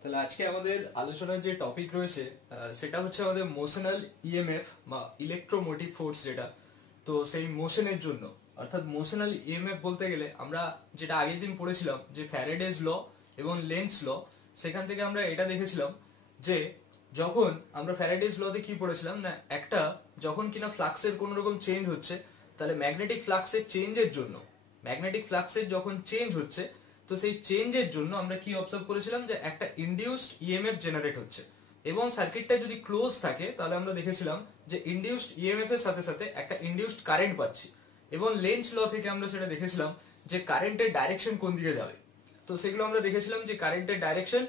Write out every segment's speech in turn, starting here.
তাহলে আজকে আমাদের আলোচনার যে টপিক রয়েছে সেটা হচ্ছে আমাদের মোশনাল ইএমএফ বা ইলেকট্রোমোটিভ ফোর্স যেটা। তো সেই মোশনের জন্য অর্থাৎ মোশনাল ইএমএফ বলতে গেলে আমরা যেটা আগের দিন পড়েছিলাম যে ফ্যারাডেজ ল এবং লেন্স ল, সেখান থেকে আমরা এটা দেখেছিলাম যে যখন আমরা ফ্যারাডেজ লতে কি পড়েছিলাম না, একটা যখন কিনা ফ্লাক্সের কোন রকম চেঞ্জ হচ্ছে, তাহলে ম্যাগনেটিক ফ্লাক্সের চেঞ্জের জন্য ম্যাগনেটিক ফ্লাক্সের যখন চেঞ্জ হচ্ছে, তো সেই চেঞ্জের জন্য আমরা কি অবজার্ভ করেছিলাম যে একটা ইনডিউসড ইএমএফ জেনারেট হচ্ছে এবং সার্কিটটা যদি ক্লোজ থাকে তাহলে আমরা দেখেছিলাম যে ইনডিউসড ইএমএফ এর সাথে সাথে একটা ইনডিউসড কারেন্ট পাচ্ছি এবং লেন্স ল থেকে আমরা সেটা দেখেছিলাম যে কারেন্টের ডাইরেকশন কোন দিকে যাবে। তো সেগুলো আমরা দেখেছিলাম যে কারেন্টের ডাইরেকশন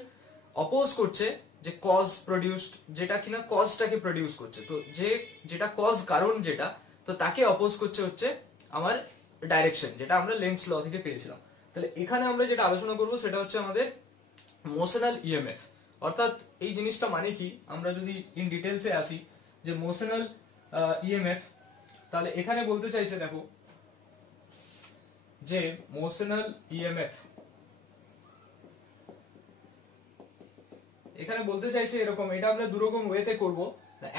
অপোজ করছে যে কজ প্রডিউসড, যেটা কিনা কজটাকে প্রডিউস করছে, তো যেটা কজ কারণ যেটা, তো তাকে অপোজ করছে হচ্ছে আমার ডাইরেকশন, যেটা আমরা লেন্স ল থেকে পেয়েছিলাম। তাহলে এখানে আমরা যেটা আলোচনা করব সেটা হচ্ছে আমাদের মোশনাল ইএমএফ। অর্থাৎ এই জিনিসটা মানে কি, আমরা যদি ইন ডিটেলসে আসি যে মোশনাল ইএমএফ, তাহলে এখানে বলতে চাইছে দেখো যে মোশনাল ইএমএফ এখানে বলতে চাইছে এরকম, এটা আমরা দুরকম ওয়েতে করব।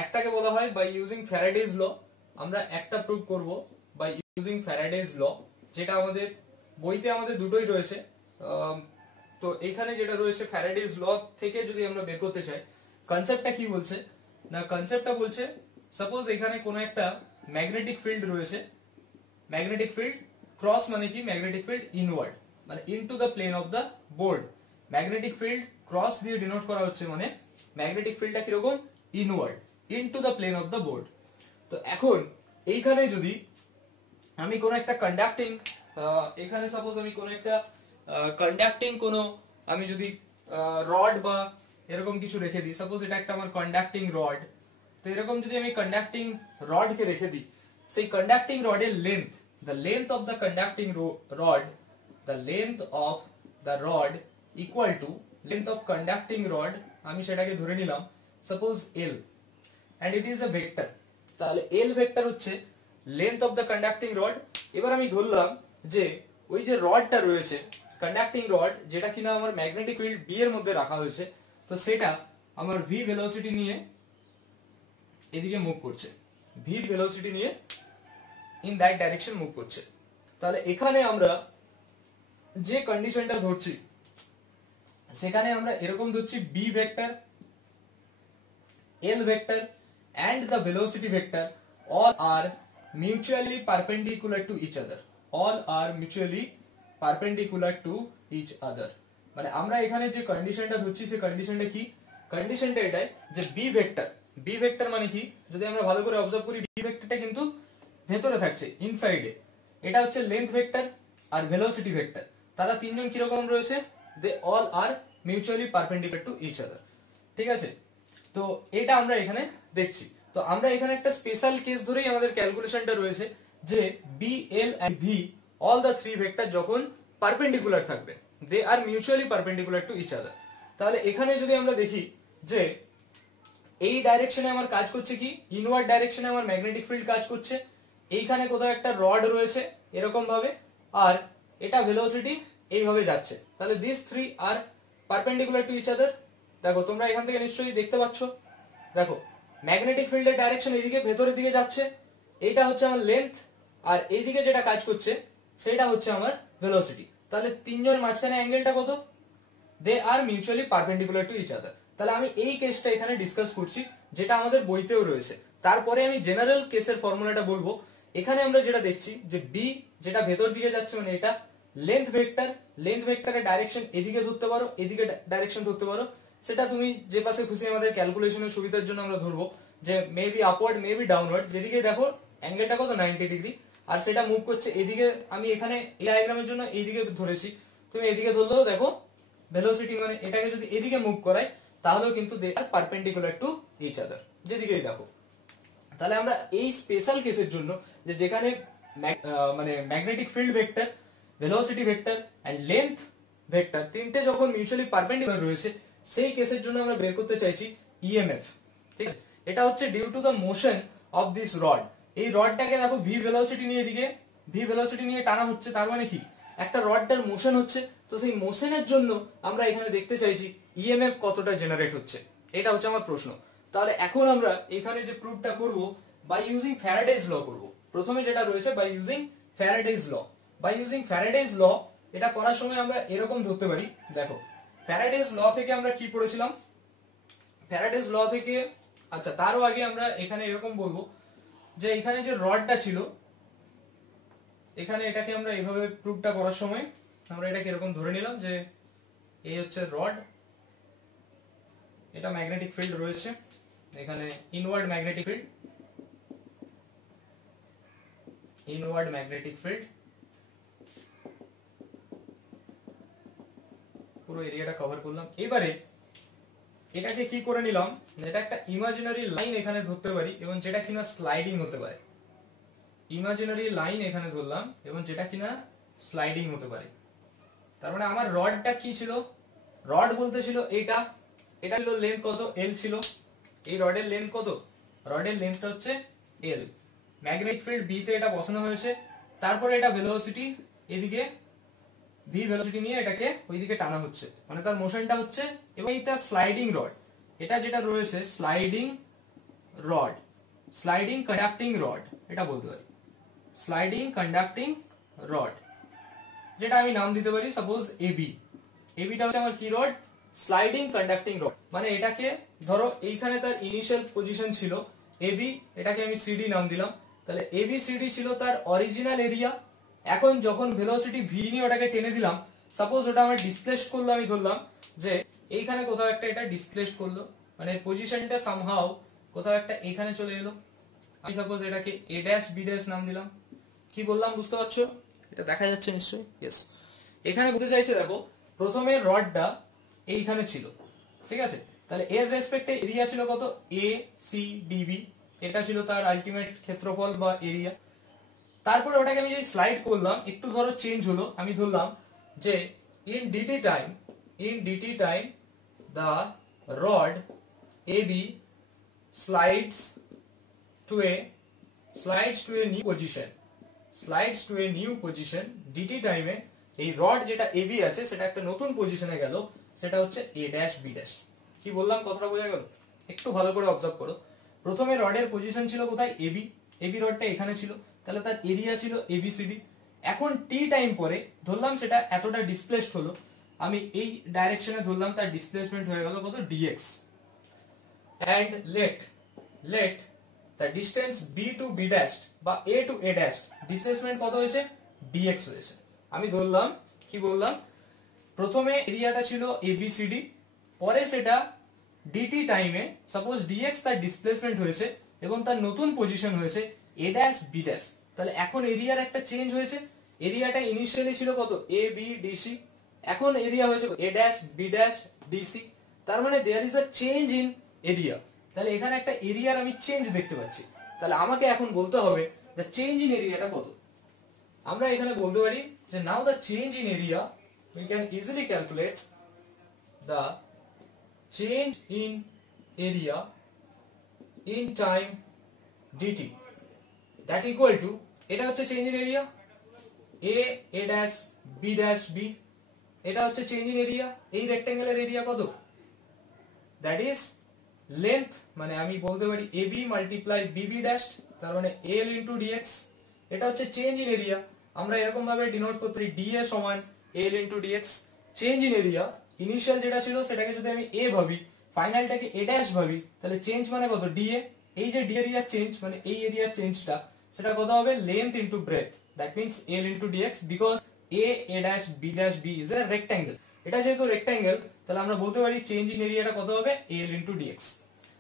একটাকে বলা হয় বাই ইউজিং ফ্যারাডেজ ল, আমরা একটা প্রুভ করব বাই ইউজিং ফ্যারাডেজ ল, যেটা আমাদের বইতে আমাদের দুটোই রয়েছে। তো এখানে যেটা রয়েছে ফ্যারাডেজ ল থেকে যদি আমরা বের করতে চাই, কনসেপ্টটা কি বলছে না, কনসেপ্টটা বলছে সাপোজ এখানে কোনো একটা ম্যাগনেটিক ফিল্ড রয়েছে, ম্যাগনেটিক ফিল্ড ক্রস মানে কি, ম্যাগনেটিক ফিল্ড ইনওয়ার্ড মানে into the plane of the board, magnetic field cross দিয়ে ডিনোট করা হচ্ছে মানে ম্যাগনেটিক ফিল্ডটা কিরকম, inward into the plane of the board. তো এখন এইখানে যদি আমি কোন একটা কন্ডাক্টিং, এখানে সাপোজ আমি কোন একটা কন্ডাক্টিং কোন, আমি যদি রড বা এরকম কিছু রেখে দিই, সাপোজ এটা একটা আমার কন্ডাক্টিং রড, তো এরকম যদি আমি কন্ডাক্টিং রড কে রেখে দিই, সেই কন্ডাক্টিং রডের length, the length of the conducting rod, the length of the rod equal to length of conducting rod, আমি সেটাকে ধরে নিলাম suppose L, and it is a vector. তাহলে এল ভেক্টর হচ্ছে length of the conducting rod. এবার আমি ধরলাম যে ওই যে রডটা রয়েছে কন্ডাক্টিং রড, যেটা কিনা আমার ম্যাগনেটিক ফিল্ড বি এর মধ্যে রাখা হয়েছে, তো সেটা আমার ভি ভেলোসিটি নিয়ে এদিকে মুভ করছে, ভি ভেলোসিটি নিয়ে ইন দ্যাট ডাইরেকশন মুভ করছে। তাহলে এখানে আমরা যে কন্ডিশনটা ধরছি সেখানে আমরা এরকম ধরছি B vector, L vector and the velocity vector all are mutually perpendicular to each other, all are mutually perpendicular to each other। মানে আমরা এখানে যে কন্ডিশনটা ধরছি সেই কন্ডিশনটা কি, কন্ডিশনটা এটাই যে বি ভেক্টর, বি ভেক্টর মানে কি, যদি আমরা ভালো করে অবজার্ভ করি বি ভেক্টরটা কিন্তু ভেতরে থাকছে ইনসাইডে, এটা হচ্ছে লেন্থ ভেক্টর আর ভেলোসিটি ভেক্টর, তারা তিনজন কিরকম রয়েছে, they all are mutually perpendicular to each other. ঠিক আছে, তো এটা আমরা এখানে দেখছি। তো আমরা এখানে একটা স্পেশাল কেস ধরেই আমাদের ক্যালকুলেশনটা রয়েছে যে B L and V all the three vector যখন পারপেন্ডিকুলার থাকবে, they are mutually perpendicular to each other. তাহলে এখানে যদি আমরা দেখি যে এই ডাইরেকশনে আমার কাজ করছে কি, ইনওয়ার্ড ডাইরেকশনে আমার ম্যাগনেটিক ফিল্ড কাজ করছে, এইখানে কোথাও একটা রড রয়েছে এরকম ভাবে, আর এটা ভেলোসিটি এইভাবে যাচ্ছে, তাহলে this three are perpendicular to each other. দেখো তোমরা এখান থেকে নিশ্চয়ই দেখতে পাচ্ছ, দেখো ম্যাগনেটিক ফিল্ডের ডাইরেকশন এইদিকে ভেতরের দিকে যাচ্ছে, এটা হচ্ছে আমার লেন্থ, আর এইদিকে যেটা কাজ করছে সেটা হচ্ছে আমার ভেলোসিটি। তাহলে তিনজনের মাঝখানে অ্যাঙ্গেলটা কত, they are mutually perpendicular to each other. তাহলে আমি এই কেসটা এখানে ডিসকাস করছি, যেটা আমাদের বইতেও রয়েছে। তারপরে আমি জেনারেল কেসের ফর্মুলাটা বলবো। এখানে আমরা যেটা দেখছি যে বি যেটা ভেতর দিকে যাচ্ছে মানে এটা লেন্থ ভেক্টর, লেন্থ ভেক্টরের ডাইরেকশন এদিকে ধরতে পারো, এদিকে ডাইরেকশন ধরতে পারো, সেটা তুমি যে পাশে খুশি, আমাদের ক্যালকুলেশনের সুবিধার জন্য আমরা ধরবো যে মেবি আপওয়ার্ড মেবি ডাউনওয়ার্ড, যেদিকে দেখো অ্যাঙ্গেলটা কত 90 ডিগ্রি, আর সেটা মুভ করছে এদিকে। আমি এখানে এই ডায়াগ্রামের জন্য এইদিকে ধরেছি, তুমি এদিকে ধরলেও দেখো ভেলোসিটি মানে এটাকে যদি এদিকে মুভ করাই তাহলেও কিন্তু they are perpendicular to each other, যেদিকেই দেখো। তাহলে আমরা এই স্পেশাল কেসের জন্য যে যেখানে মানে magnetic field vector, velocity vector and length vector তিনটে যখন মিউচুয়ালি পারপেন্ডিকুলার রয়েছে, সেই কেসের জন্য আমরা বের করতে চাইছি ইএমএফ। ঠিক আছে, এটা হচ্ছে due to the motion of this rod. এই রডটাকে দেখো ভি ভেলোসিটি নিয়ে এদিকে, ভি ভেলোসিটি নিয়ে টানা হচ্ছে, তার মানে কি একটা রডটার মোশন হচ্ছে, তো সেই মোশনের জন্য আমরা এখানে দেখতে চাইছি ইএমএফ কতটা জেনারেট হচ্ছে, এটা হচ্ছে আমার প্রশ্ন। তাহলে এখন আমরা এখানে যে প্রুফটা করব বাই ইউজিং ফ্যারাডেজ ল করব। প্রথমে যেটা রয়েছে by using Faraday's law. By using Faraday's law এটা করার সময় আমরা এরকম ধরতে পারি, দেখো ফ্যারাডেজ ল থেকে আমরা কি পড়েছিলাম, ফ্যারাডেজ ল থেকে, আচ্ছা তারও আগে আমরা এখানে এরকম বলবো যে এখানে যে রডটা ছিল, এখানে এটাকে আমরা এইভাবে প্রুফটা করার সময় আমরা এটাকে এরকম ধরে নিলাম যে এই হচ্ছে রড, এটা ম্যাগনেটিক ফিল্ড রয়েছে, এখানে inward magnetic field, inward magnetic field পুরো এরিয়াটা কভার করলাম। এবারে এটাকে কি করে নিলাম, এটা একটা ইমাজিনারি লাইন এখানে ধরতে পারি এবং যেটা কিনা স্লাইডিং হতে পারে, ইমাজিনারি লাইন এখানে ধরলাম এবং যেটা কিনা স্লাইডিং হতে পারে। তার মানে আমার রডটা কি ছিল, রড বলতে ছিল এটা, এটা ছিল লেন্থ কত, এল ছিল, এই রডের লেন্থ কত, রডের লেন্থটা হচ্ছে এল, ম্যাগনেটিক ফিল্ড বি তে এটা বসানো হয়েছে, তারপরে এটা ভেলোসিটি এদিকে ভি ভেলোসিটি নিয়ে এটাকে ওইদিকে টানা হচ্ছে, মানে তার মোশনটা হচ্ছে, এবং এটা স্লাইডিং রড, এটা যেটা রয়েছে sliding rod, sliding conducting rod এটা বলতে পারি, স্লাইডিং কন্ডাক্টিং রড, যেটা আমি নাম দিতে পারি সাপোজ এবি। এবিটা হচ্ছে আমার কি রড, স্লাইডিং কন্ডাক্টিং রড। মানে এটাকে ধরো এইখানে তার ইনিশিয়াল পজিশন ছিল এবি, এটাকে আমি সিডি নাম দিলাম, তাহলে এবি সিডি ছিল তার অরিজিনাল এরিয়া। এখন যখন ভেলোসিটি ভি নিয়ে ওটাকে টেনে দিলাম, সাপোজ ওটা আমার ডিসপ্লেসড করলো, আমি ধরলাম যে এইখানে কোথাও একটা এটা ডিসপ্লেসড করলো, মানে পজিশনটা সামহাউ কোথাও একটা এখানে চলে এলো, আমি সাপোজ এটাকে এ ড্যাশ বি ড্যাশ নাম দিলাম। কি বললাম বুঝতে পারছো, এটা দেখা যাচ্ছে নিশ্চয়ই, ইয়েস। এখানে বলতে চাইছে দেখো প্রথমে রডটা এইখানে ছিল, ঠিক আছে, তাহলে এর রেসপেক্টে এরিয়া ছিল কত, এ সি ডিবি, এটা ছিল তার আলটিমেট ক্ষেত্রফল বা এরিয়া। তারপরে ওটাকে আমি যে স্লাইড করলাম, একটু ধরো চেঞ্জ হলো, আমি ধরলাম যে in DT time the rod A B slides to a new position, slides to a new position, DT টাইমে এই রড যেটা এবি আছে সেটা একটা নতুন পজিশনে গেল, সেটা হচ্ছে এ ড্যাশ বি ড্যাশ। কি বললাম কথাটা বোঝা গেল, একটু ভালো করে অবজার্ভ করো। প্রথমে রডের পজিশন ছিল কোথায়, এবি, এবি রডটা এখানে ছিল, তাহলে তার এরিয়া ছিল এবিসিডি। এখন টি টাইম পরে ধরলাম সেটা এতটা ডিসপ্লেসড হলো, আমি এই ডাইরেকশনে ধরলাম তার ডিসপ্লেসমেন্ট হয়ে গেল কত, DX, and let the distance b to b dash বা a to a dash displacement কত হয়েছে, dx হয়েছে। আমি ধরলাম, কি বললাম, প্রথমে এরিয়াটা ছিল abcd, পরে সেটা dt টাইমে সাপোজ dx তার ডিসপ্লেসমেন্ট হয়েছে এবং তার নতুন পজিশন হয়েছে a dash b dash। তাহলে এখন এরিয়ার একটা চেঞ্জ হয়েছে, এরিয়াটা ইনিশিয়ালি ছিল কত, a b dc, এখন এরিয়া হয়েছে a dash b dash dc, তার মানে there is a change in area. তাহলে এখানে একটা এরিয়ার আমি চেঞ্জ দেখতে পাচ্ছি, তাহলে আমাকে এখন বলতে হবে দ্য চেঞ্জ ইন এরিয়াটা কত। আমরা এখানে বলতে পারি যে now the change in area, we can easily calculate the change in area in time DT, that equal to, এটা হচ্ছে change in area A dash B dash B, এটা হচ্ছে চেঞ্জ ইন এরিয়া, এই রেক্টেঙ্গেলের এরিয়া কত, that is length, মানে আমি বলতে পারি এবি মাল্টিপ্লাই বিবি ড্যাশ, তার মানে এল ইন্টু ডিএক্স, এটা হচ্ছে চেঞ্জ ইন এরিয়া। আমরা এরকম ভাবে ডিনোট করতে পারি ডিএ সমান L into DX, change in area, initial যেটা ছিল সেটাকে যদি আমি এ ভাবি, ফাইনালটাকে এ ড্যাশ ভাবি, তাহলে চেঞ্জ মানে কত, ডিএ, এই যে ডি এরিয়ার চেঞ্জ মানে এই এরিয়ার চেঞ্জটা, সেটা কত হবে, length into breadth, that means L into DX, because A dash B is a rectangle, এটা যেহেতু রেক্টেঙ্গেল তাহলে আমরা বলতে পারি চেঞ্জ ইন এরিয়াটা কত হবে, এল ইন্টু ডিএক্স।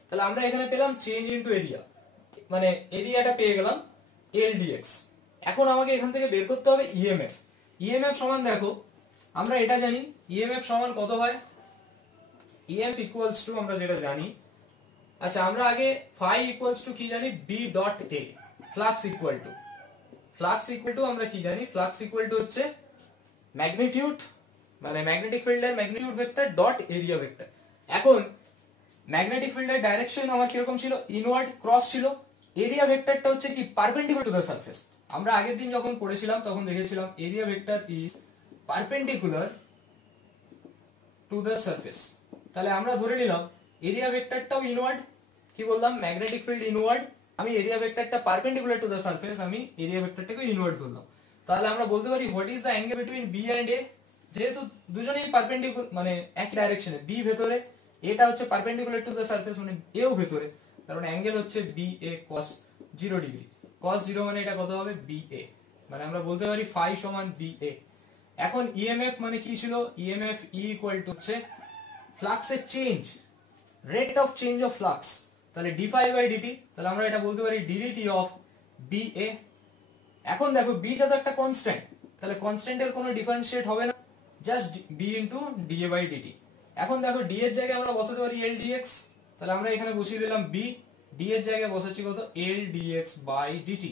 তাহলে আমরা এখানে পেলাম চেঞ্জ ইনটু এরিয়া, মানে এরিয়াটা পেয়ে গেলাম এল ডিএক্স। এখন আমাকে এখান থেকে বের করতে হবে ইএমএফ। ইএমএফ সমান, দেখো আমরা এটা জানি ইএমএফ সমান কত হয়, ইএমএফ ইকুয়ালস টু আমরা যেটা জানি, আচ্ছা আমরা আগে ফাই ইকুয়ালস টু কি জানি, B dot A, flux equal to আমরা কি জানি, ফ্লাক্স ইকুয়াল টু হচ্ছে ম্যাগনিটিউড, মানে ম্যাগনেটিক ফিল্ডের magnitude vector dot area vector. এখন ম্যাগনেটিক ফিল্ডের ডাইরেকশন আমার কিরকম ছিল, ইনওয়ার্ড ক্রস ছিল, এরিয়া ভেক্টরটা হচ্ছে কি পারপেন্ডিকুলার টু দ্য সারফেস। আমরা আগের দিন যখন পড়েছিলাম তখন দেখেছিলাম area vector is perpendicular to the surface, তাহলে আমরা ধরে নিলাম এরিয়া ভেক্টরটাও ইনওয়ার্ড, কি বললাম ম্যাগনেটিক ফিল্ড ইনওয়ার্ড, আমি এরিয়া ভেক্টরটা পারপেন্ডিকুলার টু দ্য সারফেস, আমি এরিয়া ভেক্টরটাকে ইনওয়ার্ড ধরলাম। তাহলে আমরা বলতে পারি what is the angle between B and A, যেহেতু দুজনেই পারপেন্ডিকুলার মানে একই ডাইরেকশনে, বি ভেতরে এটা হচ্ছে পারপেন্ডিকুলার টু দ্য সারফেস মানে এও ভেতরে, তার মানে অ্যাঙ্গেল হচ্ছে B A cos 0 degree. cos 0 মানে এটা কত হবে বি এ, মানে আমরা বলতে পারি ফাই সমান বি এ। এখন ইএমএফ মানে কি ছিল, ইএমএফ ই ইকুয়াল টু হচ্ছে ফ্লাক্সের change, rate of change of flux, তাহলে ডি ফাই বাই ডিটি, তাহলে আমরা এটা বলতে পারি ডিডিটি অফ বি এ। এখন দেখো বিটা তো একটা কনস্ট্যান্ট, তাহলে কনস্ট্যান্টের কোনো ডিফারেন্সিয়েট হবে না, just B into DA by DT. এখন দেখো ডি এর জায়গায় আমরা বসাতে পারি এল ডিএক্স, তাহলে আমরা এখানে বসিয়ে দিলাম বি, ডি এর জায়গায় বসাচ্ছি কত এল ডিএক্স বাই ডিটি।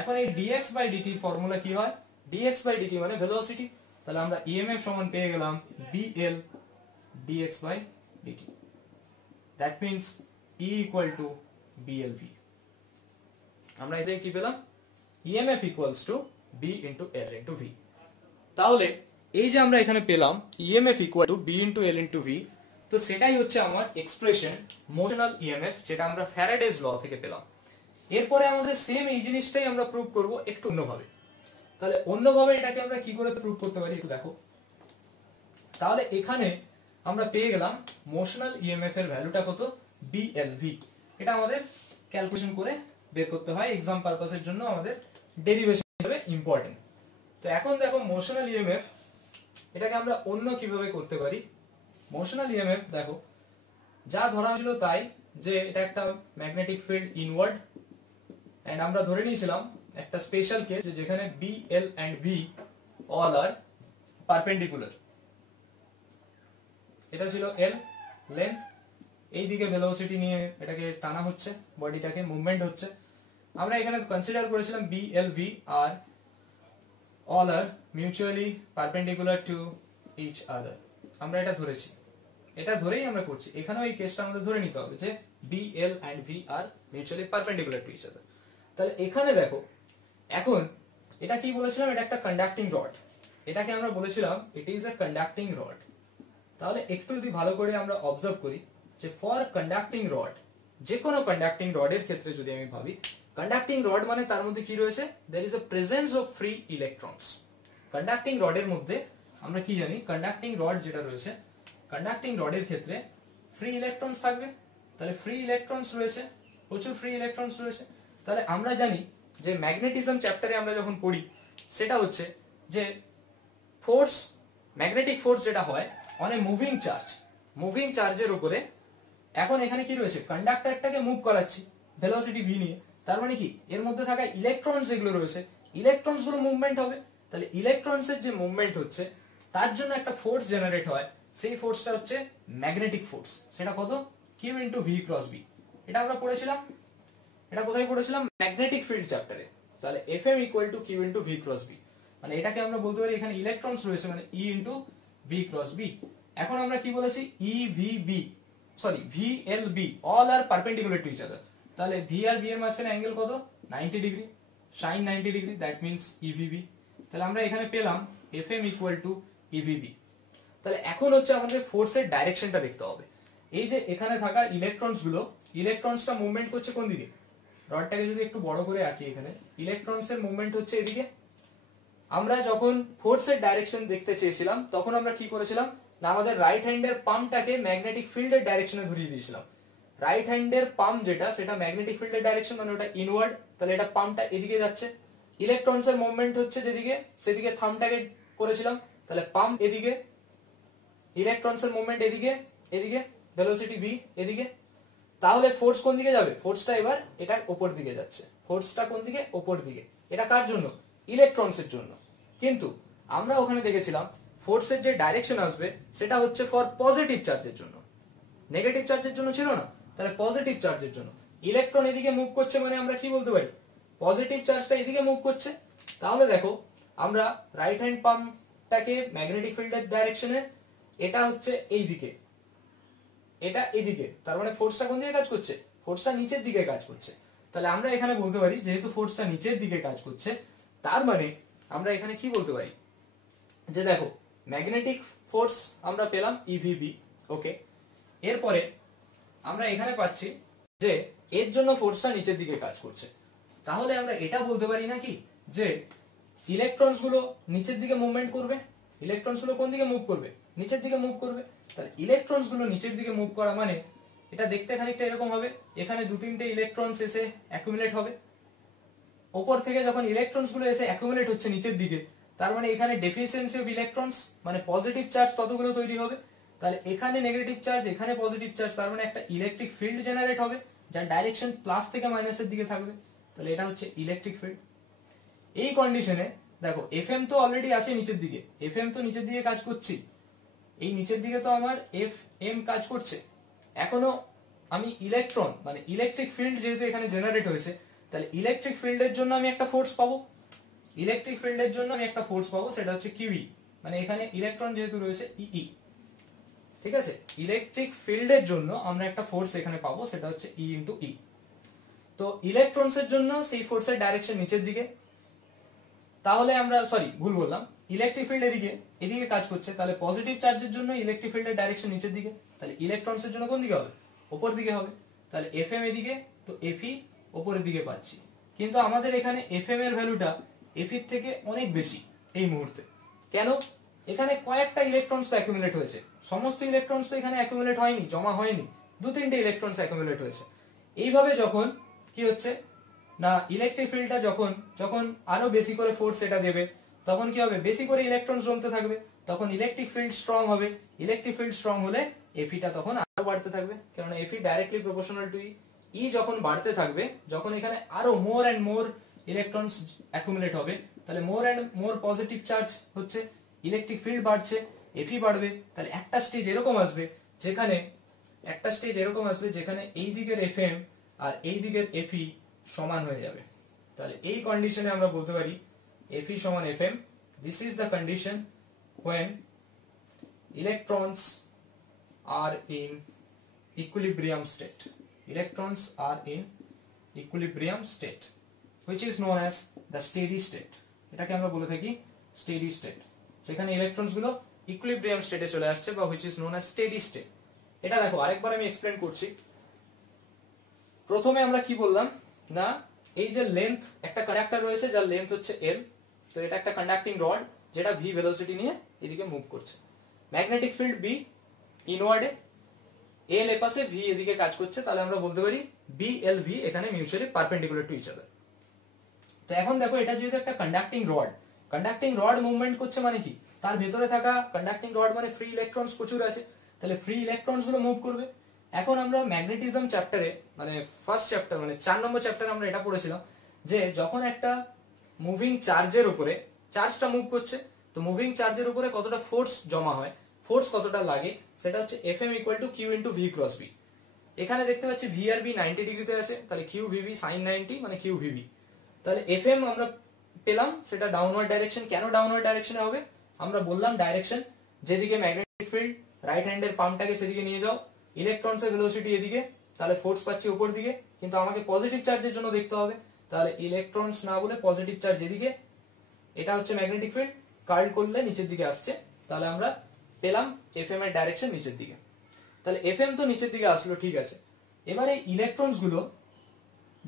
এখন এই ডিএক্স বাই ডিটি ফর্মুলা কি হয়, ডিএক্স বাই ডিটি মানে ভেলোসিটি, তাহলে আমরা ইএমএফ সমান পেয়ে গেলাম BL DX by DT, that means E equal to BLV. আমরা এতে কি পেলাম, EMF equals to B into L into V. তাহলে এই যে আমরা এখানে পেলাম EMF equal to B into L into V, তো সেটাই হচ্ছে আমার এক্সপ্রেশন মোশনাল ইএমএফ, যেটা আমরা ফ্যারাডেজ ল থেকে পেলাম। এরপরে আমাদের সেম এই জিনিসটাই আমরা প্রুভ করব একটু অন্যভাবে। তাহলে অন্যভাবে এটাকে আমরা কি করে প্রুভ করতে পারি একটু দেখো। তাহলে এখানে আমরা পেয়ে গেলাম মোশনাল ইএমএফ এর ভ্যালুটা কত বিএলভি, এটা আমাদের ক্যালকুলেশন করে বের করতে হয়, এক্সাম পারপাসের জন্য আমাদের ডেরিভেশন হিসেবে ইম্পর্টেন্ট। তো এখন দেখো মোশনাল ইএমএফ এটাকে আমরা অন্য কিভাবে করতে পারি। মোশনাল ইএমএফ দেখো যা ধরা হয়েছিল তাই, যে এটা একটা ম্যাগনেটিক ফিল্ড ইনওয়ার্ড, এন্ড আমরা ধরে নিয়েছিলাম একটা স্পেশাল কেস যেখানে B L and V all are perpendicular. এটা ছিল এল লেন্থ, এই দিকে ভেলোসিটি নিয়ে এটাকে টানা হচ্ছে, বডিটাকে মুভমেন্ট হচ্ছে। আমরা এখানে কনসিডার করেছিলাম B L V are all are mutually perpendicular to each other, আমরা এটা ধরেছি, এটা ধরেই আমরা করছি, এখানেও এই কেসটা আমাদের ধরে নিতে হবে যে B L and V are mutually perpendicular to each other. তাহলে এখানে দেখো এখন এটা কি বলেছিলাম, এটা একটা কন্ডাক্টিং রড, এটাকে আমরা বলেছিলাম ইট ইজ এ কন্ডাক্টিং রড। তাহলে একটু যদি ভালো করে আমরা অবজার্ভ করি যে ফর কন্ডাক্টিং রড, যে কোনো কন্ডাক্টিং রডের ক্ষেত্রে যদি আমি ভাবি, কন্ডাক্টিং রড মানে তার মধ্যে কি রয়েছে, there is a presence of free electrons। Conducting রডের মধ্যে আমরা কি জানি, কন্ডাক্টিং রড যেটা রয়েছে, কন্ডাক্টিং রডের ক্ষেত্রে ফ্রি ইলেকট্রনস থাকবে, তাহলে ফ্রি ইলেকট্রনস রয়েছে, প্রচুর ফ্রি ইলেকট্রনস রয়েছে। তাহলে আমরা জানি যে ম্যাগনেটিজম চ্যাপ্টারে আমরা যখন পড়ি সেটা হচ্ছে যে ফোর্স, ম্যাগনেটিক ফোর্স যেটা হয় on a moving charge, moving চার্জের উপরে, এখন এখানে কি রয়েছে, কন্ডাক্টরটাকে মুভ করাচ্ছি ভেলোসিটি ভি নিয়ে, তার মানে কি এর মধ্যে থাকা ইলেকট্রনস যেগুলো রয়েছে, ইলেকট্রনস গুলো মুভমেন্ট হবে, তাহলে ইলেকট্রনস এর যে মুভমেন্ট হচ্ছে তার জন্য একটা ফোর্স জেনারেট হয়, সেই ফোর্সটা হচ্ছে ম্যাগনেটিক ফোর্স, সেটা কত Q into V cross B. এটা আমরা পড়েছিলাম, এটা কোথায় পড়েছিলাম, ম্যাগনেটিক ফিল্ড চ্যাপ্টারে। তাহলে F M equal to Q into V cross B, মানে এটাকে আমরা বলতে পারি এখানে ইলেকট্রনস রয়েছে মানে E into V cross B. এখন আমরা কি বলেছি, E V B sorry V L B all are perpendicular to each other, তাহলে ভি আর বি এর মাঝখানে অ্যাঙ্গেল কত 90 degree, sine 90 degree, that means EVB. তাহলে আমরা এখানে পেলাম F M equal to EVB. তাহলে এখন হচ্ছে আমাদের ফোর্সের ডাইরেকশনটা দেখতে হবে। এই যে এখানে থাকা ইলেকট্রনস গুলো, ইলেকট্রনসটা মুভমেন্ট করছে কোন দিকে, রডটাকে যদি একটু বড় করে আঁকি, এখানে ইলেকট্রনস এর মুভমেন্ট হচ্ছে এদিকে। আমরা যখন ফোর্সের ডাইরেকশন দেখতে চেয়েছিলাম তখন আমরা কি করেছিলাম না, আমাদের রাইট হ্যান্ডের পাম্পটাকে ম্যাগনেটিক ফিল্ডের ডাইরেকশনে ঘুরিয়ে দিয়েছিলাম। রাইট হ্যান্ডের পাম্প যেটা, সেটা ম্যাগনেটিক ফিল্ডের ডাইরেকশন মানে ওটা ইনওয়ার্ড, তাহলে এটা পাম্পটা এদিকে যাচ্ছে, ইলেকট্রনস এর মুভমেন্ট হচ্ছে যেদিকে সেদিকে থাম্বটাকে করেছিলাম, তাহলে পাম্প এদিকে, ইলেকট্রনস এর মুভমেন্ট এদিকে, এদিকে ভেলোসিটি ভি এদিকে। তাহলে ফোর্স কোন দিকে যাবে, ফোর্সটা এবার এটা উপর দিকে যাচ্ছে, ফোর্সটা কোন দিকে, উপর দিকে। এটা কার জন্য, ইলেকট্রনস এর জন্য। কিন্তু আমরা ওখানে দেখেছিলাম ফোর্সের যে ডাইরেকশন আসবে সেটা হচ্ছে ফর পজিটিভ চার্জের জন্য, নেগেটিভ চার্জের জন্য ছিল না, তাহলে পজিটিভ চার্জের জন্য। ইলেকট্রন এদিকে মুভ করছে মানে আমরা কি বলতে পারি, পজিটিভ চার্জটা এদিকে মুভ করছে। তাহলে দেখো আমরা রাইট হ্যান্ড পাম্পটাকে ম্যাগনেটিক ফিল্ডের ডাইরেকশনে, এটা হচ্ছে এই দিকে, এটা এদিকে, তার মানে ফোর্সটা কোন দিকে কাজ করছে, ফোর্সটা নিচের দিকে কাজ করছে। তাহলে আমরা এখানে বলতে পারি যেহেতু ফোর্সটা নিচের দিকে কাজ করছে, তার মানে আমরা এখানে কি বলতে পারি যে দেখো ম্যাগনেটিক ফোর্স আমরা পেলাম ইভিবি, ওকে, এরপরে আমরা এখানে পাচ্ছি যে এর জন্য ফোর্সটা নিচের দিকে কাজ করছে। তাহলে আমরা এটা বলতে পারি নাকি যে ইলেকট্রনস গুলো নিচের দিকে মুভমেন্ট করবে? ইলেকট্রনস গুলো কোন দিকে মুভ করবে? নিচের দিকে মুভ করবে। তাহলে ইলেকট্রনস গুলো নিচের দিকে মুভ করা মানে এটা দেখতে খানিকটা এরকম হবে, এখানে দু তিনটে ইলেকট্রনস এসে অ্যাকুমুলেট হবে। উপর থেকে যখন ইলেকট্রনস গুলো এসে অ্যাকুমুলেট হচ্ছে নিচের দিকে, তার মানে এখানে ডেফিসিয়েন্সি অফ ইলেকট্রনস মানে পজিটিভ চার্জ কতগুলো তৈরি হবে। তাহলে এখানে নেগেটিভ চার্জ, এখানে পজিটিভ চার্জ, তার মানে একটা ইলেকট্রিক ফিল্ড জেনারেট হবে যার ডাইরেকশন প্লাস থেকে মাইনাসের দিকে থাকবে। তাহলে এটা হচ্ছে ইলেকট্রিক ফিল্ড। এই কন্ডিশনে দেখো এফএম তো অলরেডি আছে নিচের দিকে, এফএম তো নিচের দিকে কাজ করছি, এই নিচের দিকে তো আমার এফ এম কাজ করছে। এখনো আমি ইলেকট্রন মানে ইলেকট্রিক ফিল্ড যেহেতু এখানে জেনারেট হয়েছে, তাহলে ইলেকট্রিক ফিল্ডের জন্য আমি একটা ফোর্স পাবো। ইলেকট্রিক ফিল্ডের জন্য আমি একটা ফোর্স পাবো, সেটা হচ্ছে কিউই, মানে এখানে ইলেকট্রন যেহেতু রয়েছে ইই। ঠিক আছে, ইলেকট্রিক ফিল্ডের জন্য আমরা একটা ফোর্স এখানে পাবো, সেটা হচ্ছে ই ইন্টু ই। তো ইলেকট্রনস এর জন্য সেই ফোর্সের ডাইরেকশন নিচের দিকে। তাহলে আমরা ভুল বললাম, ইলেকট্রিক ফিল্ড এদিকে কাজ করছে, তাহলে পজিটিভ চার্জের জন্য ইলেকট্রিক ফিল্ডের ডাইরেকশন নিচের দিকে, তাহলে ইলেকট্রনস এর জন্য কোন দিকে হবে? উপর দিকে হবে। তাহলে এফএম এদিকে, তো এফই উপরের দিকে পাচ্ছি। কিন্তু আমাদের এখানে এফএম এর ভ্যালুটা এফির থেকে অনেক বেশি এই মুহূর্তে। কেন? এখানে কয়েকটা ইলেকট্রনস তো অ্যাকুমুলেট হয়েছে, সমস্ত ইলেকট্রনস তো এখানে অ্যাকুমুলেট হয়নি, জমা হয়নি, দু তিনটে ইলেকট্রনস অ্যাকুমুলেট হয়েছে। এইভাবে যখন কি হচ্ছে না, ইলেকট্রিক ফিল্ডটা যখন যখন আরো বেশি করে ফোর্স এটা দেবে, তখন কি হবে? বেশি করে ইলেকট্রন জমতে থাকবে, তখন ইলেকট্রিক ফিল্ড স্ট্রং হবে। ইলেকট্রিক ফিল্ড স্ট্রং হলে এফিটা তখন আরো বাড়তে থাকবে, কারণ FE directly proportional to E. E যখন বাড়তে থাকবে, যখন এখানে আরো more and more electrons accumulate হবে, তাহলে more and more positive charge হচ্ছে, ইলেকট্রিক ফিল্ড বাড়ছে, এফি বাড়বে। তাহলে একটা স্টেজ এরকম আসবে যেখানে এই দিকের এফএম আর এই দিকের এফই সমান হয়ে যাবে। তাহলে এই কন্ডিশনে আমরা বলতে পারি এফই সমান FM. This is the condition when electrons are in equilibrium state. Electrons are in equilibrium state, which is known as the steady state. এটাকে আমরা বলে থাকি steady state, যেখানে ইলেকট্রনস গুলো ইকুইলিব্রিয়াম স্টেটে চলে আসছে, বা which is known as steady state. এটা দেখো আরেকবার আমি এক্সপ্লেন করছি। প্রথমে আমরা কি বললাম না, এই যে লেন্থ, একটা কন্ডাক্টর রয়েছে যার লেন্থ হচ্ছে এল, তো এটা একটা কন্ডাক্টিং রড যেটা ভি ভেলোসিটি নিয়ে এদিকে মুভ করছে। ম্যাগনেটিক ফিল্ড বি ইনওয়ার্ডে, এল এপাশে, ভি এদিকে কাজ করছে, তাহলে আমরা বলতে পারি বি এল ভি এখানে mutually perpendicular to each other. তো এখন দেখো এটা যেহেতু একটা কন্ডাক্টিং রড মুভমেন্ট করছে, মানে কি তার ভেতরে থাকা কন্ডাক্টিং রড মানে ফ্রি ইলেকট্রনস প্রচুর আছে, তাহলে ফ্রি ইলেকট্রনস গুলো মুভ করবে। এখন আমরা ম্যাগনেটিজম চ্যাপ্টারে মানে ফার্স্ট চ্যাপ্টার মানে 4 নম্বর চ্যাপ্টারে আমরা এটা পড়েছিলাম যে যখন একটা মুভিং চার্জের উপরে চার্জটা মুভ করছে, তো মুভিং চার্জের উপরে কতটা ফোর্স জমা হয়, ফোর্স কতটা লাগে, সেটা হচ্ছে Fm equal to Q into V cross B. এখানে দেখতে পাচ্ছি ভি আর বি 90 ডিগ্রিতে আছে, তাহলে কিউ ভিভি সাইন 90 মানে কিউ ভিভি। তাহলে Fm আমরা পেলাম, সেটা ডাউনওয়ার্ড ডাইরেকশন। কেন ডাউনওয়ার্ড ডাইরেকশনে হবে? আমরা বললাম ডাইরেকশন যেদিকে ম্যাগনেটিক ফিল্ড, রাইট হ্যান্ডের পাম্পটাকে সেদিকে নিয়ে যাও, ইলেকট্রনস এর ভেলোসিটি এদিকে, তাহলে ফোর্স পাচ্ছি উপর দিকে। কিন্তু আমাকে পজিটিভ চার্জের জন্য দেখতে হবে, তাহলে ইলেকট্রনস না বলে পজিটিভ চার্জ এদিকে, এটা হচ্ছে ম্যাগনেটিক ফিল্ড, কার্ল করলে নিচের দিকে আসছে, তাহলে আমরা পেলাম Fm এর ডাইরেকশন নিচের দিকে। তাহলে Fm তো নিচের দিকে আসলো, ঠিক আছে। এবারে ইলেকট্রনস গুলো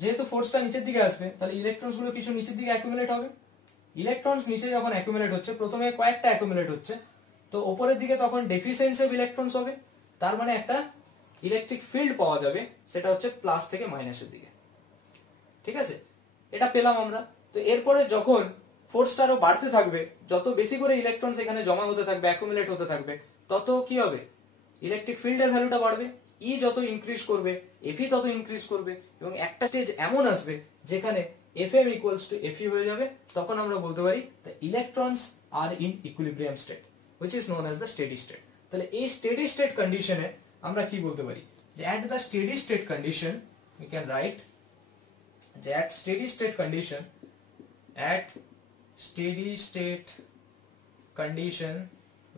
যেহেতু ফোর্সটা নিচের দিকে আসবে, তাহলে ইলেকট্রনস গুলো কিছু নিচের দিকে অ্যাকুমুলেট হবে। ইলেকট্রনস নিচে যখন অ্যাকুমুলেট হচ্ছে, প্রথমে কয়েকটা অ্যাকুমুলেট হচ্ছে, তো উপরের দিকে তখন ডেফিসিয়েন্সি অফ ইলেকট্রনস হবে, তার মানে একটা ইলেকট্রিক ফিল্ড পাওয়া যাবে, সেটা হচ্ছে প্লাস থেকে মাইনাসের দিকে। ঠিক আছে, এটা পেলাম আমরা। তো এরপরে যখন ফোর্সটা আরো বাড়তে থাকবে, যত বেশি করে ইলেকট্রনস এখানে জমা হতে থাকবে, অ্যাকুমুলেট হতে থাকবে, তত কি হবে? ইলেকট্রিক ফিল্ডের ভ্যালুটা বাড়বে। ই যত ইনক্রিজ করবে, এফি তত ইনক্রিজ করবে, এবং একটা স্টেজ এমন আসবে যেখানে Fm ইকুয়ালস টু Fe হয়ে যাবে। তখন আমরা বলতে পারি the electrons are in equilibrium state, which is known as the steady state. তাহলে এই স্টেডি স্টেট কন্ডিশনে আমরা কি বলতে পারি যে at the steady state condition we can write যে at steady state condition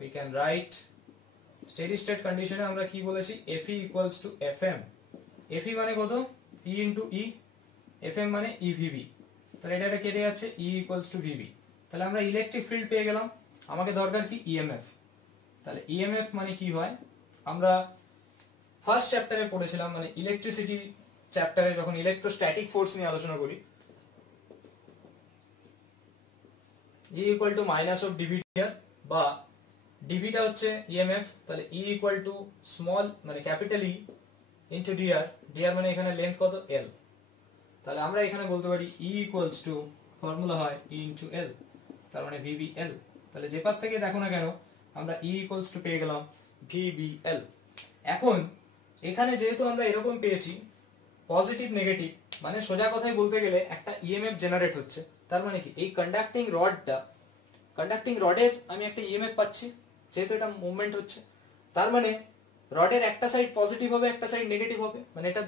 we can write steady state কন্ডিশনে আমরা কি বলেছি, Fe equals to Fm। Fe মানে কত? E into E, Fm মানে EVB, তাহলে এটা কেটে যাচ্ছে, E equals to VB। তাহলে আমরা ইলেকট্রিক ফিল্ড পেয়ে গেলাম, আমাকে দরকার কি? EMF। তাহলে EMF মানে কি হয়, আমরা ফার্স্ট চ্যাপ্টারে পড়েছিলাম, মানে ইলেকট্রিসিটি চ্যাপ্টারে যখন ইলেকট্রোস্ট্যাটিক ফোর্স নিয়ে আলোচনা করি, E equal to minus of DV বা ডিভিটা হচ্ছে ইএমএফ, তাহলে E ইকুয়াল টু স্মল মানে capital E into DR, DR মানে এখানে লেন্থ কত এল, তাহলে আমরা এখানে বলতে পারি E ইকুয়ালস টু ফর্মুলা হয় E ইন্টু এল, তার মানে VBL। তাহলে যে পাশ থেকে দেখো না কেন আমরা E ইকুয়ালস টু পেয়ে গেলাম VBL। এখন এখানে যেহেতু আমরা এরকম পেয়েছি পজিটিভ নেগেটিভ, মানে সোজা কথাই বলতে গেলে একটা ইএমএফ জেনারেট হচ্ছে, তার মানে কি এই কন্ডাক্টিং রডের আমি একটা ইএমএফ পাচ্ছি, যেহেতু এটা মুভমেন্ট হচ্ছে, তার মানে রডের একটা সাইড পজিটিভ হবে একটা সাইড নেগেটিভ হবে, মানে এটা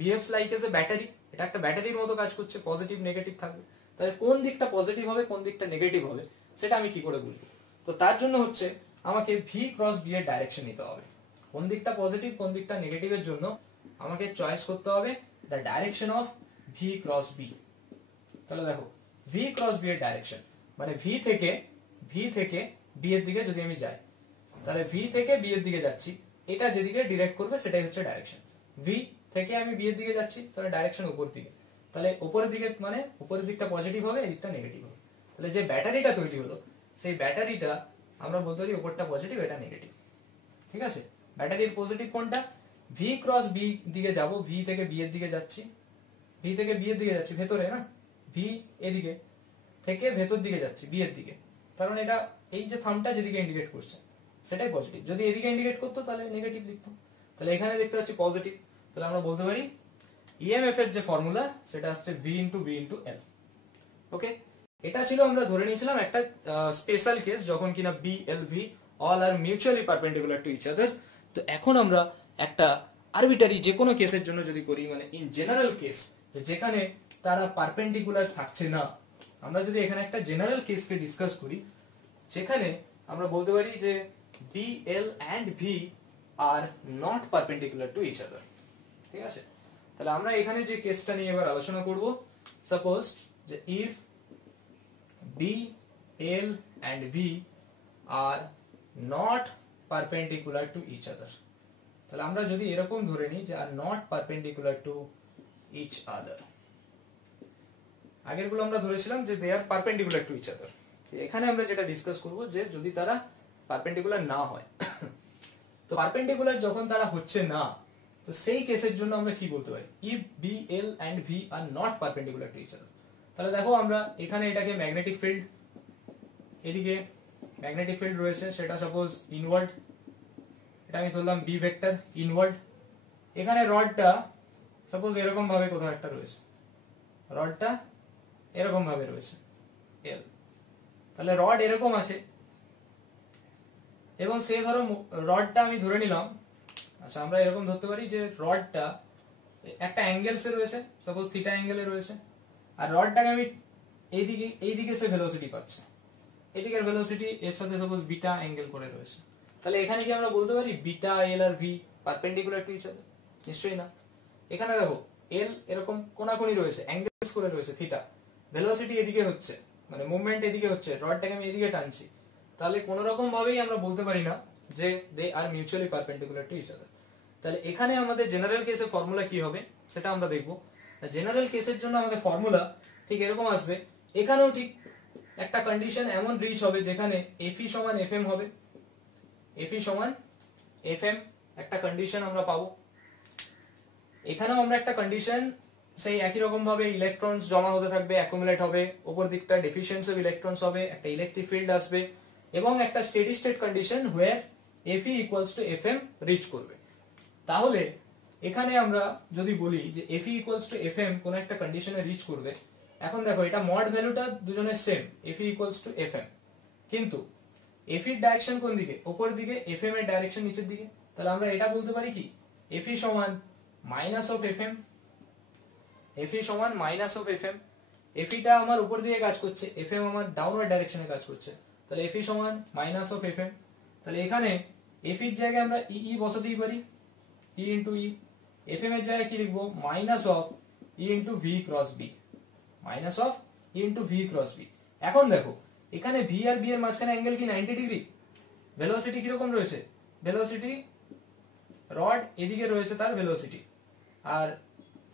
behaves like as a battery, এটা একটা ব্যাটারির মতো কাজ করছে, পজিটিভ নেগেটিভ থাকবে। তাহলে কোন দিকটা পজিটিভ হবে কোন দিকটা নেগেটিভ হবে সেটা আমি কি করে বুঝবো? তো তার জন্য হচ্ছে আমাকে ভি ক্রস বি এর ডাইরেকশন নিতে হবে, কোন দিকটা পজিটিভ কোন দিকটা নেগেটিভের জন্য আমাকে চয়েস করতে হবে the direction of V cross B. তাহলে দেখো ভি ক্রস বি এর ডাইরেকশন মানে ভি থেকে বি এর দিকে যদি আমি যাই, তাহলে ভি থেকে বি এর দিকে যাচ্ছি, এটা যেদিকে ডিরেক্ট করবে সেটাই হচ্ছে ডাইরেকশন। ভি থেকে আমি বি এর দিকে যাচ্ছি, তাহলে ডাইরেকশন উপর দিকে, তাহলে উপরের দিকে মানে উপরের দিকটা পজিটিভ হবে এদিকটা নেগেটিভ হবে। তাহলে যে ব্যাটারিটা তৈরি হলো সেই ব্যাটারিটা আমরা বলতে পারি উপরটা পজিটিভ এটা নেগেটিভ, ঠিক আছে। ব্যাটারির পজিটিভ কোনটা? ভি ক্রস বি দিকে যাব, ভি থেকে বি এর দিকে যাচ্ছি, ভি থেকে বি এর দিকে যাচ্ছি ভেতরে না, ভি এদিকে থেকে ভেতর দিকে যাচ্ছি বি এর দিকে, কারণ এটা এই যে থামটা যেদিকে ইন্ডিকেট করছে সেটাই পজিটিভ, যদি এদিকে ইন্ডিকেট করতো তাহলে নেগেটিভ লিখতাম। তাহলে এখানে দেখতে পাচ্ছি পজিটিভ, তাহলে আমরা বলতে পারি ইএমএফ এর যে ফর্মুলা সেটা আসছে ভি ইন্টু এল। ওকে, এটা ছিল আমরা ধরে নিয়েছিলাম একটা স্পেশাল কেস যখন কিনা B L V all are mutually perpendicular to each other. তো এখন আমরা একটা আরবিটারি যে কোনো কেসের জন্য যদি করি, মানে ইন জেনারেল কেস যেখানে তারা পারপেন্ডিকুলার থাকছে না, আমরা যদি এখানে একটা জেনারেল কেসকে ডিসকাস করি যেখানে আমরা বলতে পারি যে B L and V are not perpendicular to each other, ঠিক আছে। তাহলে আমরা এখানে যে কেসটা নিয়ে এবার আলোচনা করব, সাপোজ যে if B L and V are not perpendicular to each other, তাহলে আমরা যদি এরকম ধরে নিই যে are not perpendicular to each other, আগেরগুলো আমরা ধরেছিলাম যে they are perpendicular to each other, এখানে আমরা যেটা ডিসকাস করব যে যদি তারা পারপেন্ডিকুলার না হয় তো পারপেন্ডিকুলার যখন তারা হচ্ছে না, তো সেই কেসের জন্য আমরা কি বলতে পারি? If B L and V are not perpendicular to each other, তাহলে দেখো আমরা এখানে এটাকে ম্যাগনেটিক ফিল্ড, এদিকে ম্যাগনেটিক ফিল্ড রয়েছে সেটা সাপোজ ইনওয়ার্ড, এটা আমি ধরলাম বি ভেক্টর ইনওয়ার্ড, এখানে রডটা সাপোজ এরকম ভাবে কোথাও একটা রয়েছে, রডটা এরকম ভাবে রয়েছে এল, তাহলে রড এরকম আছে এবং সে ধরো রডটা আমি ধরে নিলাম, আচ্ছা আমরা এরকম ধরতে পারি যে রডটা একটা অ্যাঙ্গেলসে রয়েছে, সাপোজ থিটা অ্যাঙ্গেলে রয়েছে, আর রডটাকে আমি এইদিকে সে ভেলোসিটি পাচ্ছে, এদিকের ভেলোসিটি এর সাথে সাপোজ বিটা অ্যাঙ্গেল করে রয়েছে, তাহলে এখানে কি আমরা বলতে পারি বিটা L R V perpendicular to each other? নিশ্চয়ই না। এখানে দেখো এল এরকম কোনাকুনি রয়েছে, অ্যাঙ্গেলস করে রয়েছে থিটা, ভেলোসিটি এদিকে হচ্ছে মানে মুভমেন্ট এদিকে হচ্ছে, রডটাকে আমি এদিকে টানছি, তাহলে কোন রকম ভাবেই আমরা বলতে পারি না যে they are mutually perpendicular to each other. তাহলে এখানে আমাদের জেনারেল কেসে ফর্মুলা কি হবে সেটা আমরা দেখবো। জেনারেল কেসের জন্য আমাদের ফর্মুলা ঠিক এরকম আসবে, এখানেও ঠিক একটা কন্ডিশন এমন রিচ হবে যেখানে এফই সমান এফএম হবে, এফই সমান এফএম একটা কন্ডিশন আমরা পাবো, এখানেও আমরা একটা কন্ডিশন সেই একই রকম ভাবে ইলেকট্রনস জমা হতে থাকবে, অ্যাকুমুলেট হবে, উপর দিকটা ডেফিসিয়েন্সি অফ ইলেকট্রনস হবে, একটা ইলেকট্রিক ফিল্ড আসবে এবং একটা steady state condition where FE equals to FM reach করবে। তাহলে এখানে আমরা যদি বলি যে এফই ইকুয়ালস টু এফএম কোন একটা কন্ডিশনে রিচ করবে, এখন দেখো এটা মড ভ্যালুটা দুজনের same, FE equals to FM, কিন্তু এফই এর ডাইরেকশন কোন দিকে? উপর দিকে, এফএম এর ডাইরেকশন নিচের দিকে, তাহলে আমরা এটা বলতে পারি কি এফই সমান মাইনাস অফ এফএম, এফই সমান মাইনাস অফ এফএম, এফইটা আমার উপর দিকে কাজ করছে, এফএম আমার ডাউনওয়ার্ড ডাইরেকশনে কাজ করছে, তাহলে এফই সমান মাইনাস অফ এফএম। তাহলে এখানে এফির জায়গায় আমরা ই বসাতেই পারি, ই ইন্টু ই, এফএম এর জায়গায় কি লিখবো? Minus of E into V cross B, minus of E into V cross B. এখন দেখো এখানে ভি আর বি এর মাঝখানে অ্যাঙ্গেল কি 90 ডিগ্রি, ভেলোসিটি কিরকম রয়েছে? ভেলোসিটি রড এদিকে রয়েছে তার ভেলোসিটি, আর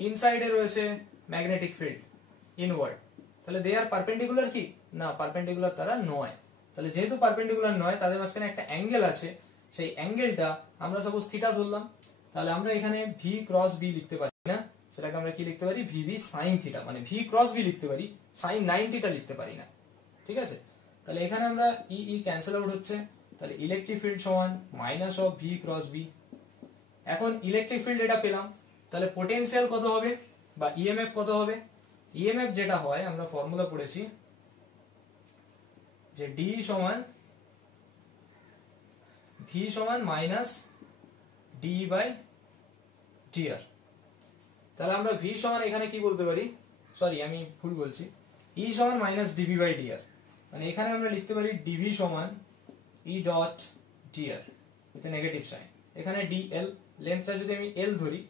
ইনসাইডে রয়েছে ম্যাগনেটিক ফিল্ড ইনওয়ার্ড, তাহলে দে আর পারপেন্ডিকুলার কি না, পারপেন্ডিকুলার তারা নয়। তাহলে যেহেতু পারপেন্ডিকুলার নয়, তাদের মাঝখানে একটা অ্যাঙ্গেল আছে, সেই অ্যাঙ্গেলটা আমরা সাপোজ থিটা ধরলাম, তাহলে আমরা এখানে ভি ক্রস বি লিখতে পারি না, সেটাকে আমরা কি লিখতে পারি, ভিবি সাইন থিটা, মানে ভি ক্রস বি লিখতে পারি, সাইন 90টা লিখতে পারি না, ঠিক আছে। তাহলে এখানে আমরা ই ই ক্যান্সেল আউট হচ্ছে, তাহলে ইলেকট্রিক ফিল্ড সমান minus of V cross B. এখন ইলেকট্রিক ফিল্ড এটা পেলাম, তাহলে পোটেনশিয়াল কত হবে বা ইএমএফ কত হবে? ইএমএফ যেটা হয় আমরা ফর্মুলা পড়েছি যে ডি সমান ভি সমান মাইনাস ডি বাই ডিআর। তাহলে আমরা ভি সমান এখানে কি বলতে পারি, সরি আমি ভুল বলছি, ই সমান মাইনাস ডিভি বাই ডিআর, মানে এখানে আমরা লিখতে পারি ডিভি সমান E dot DR with negative sign. এখানে ডিএল লেন্থটা যদি আমি এল ধরি,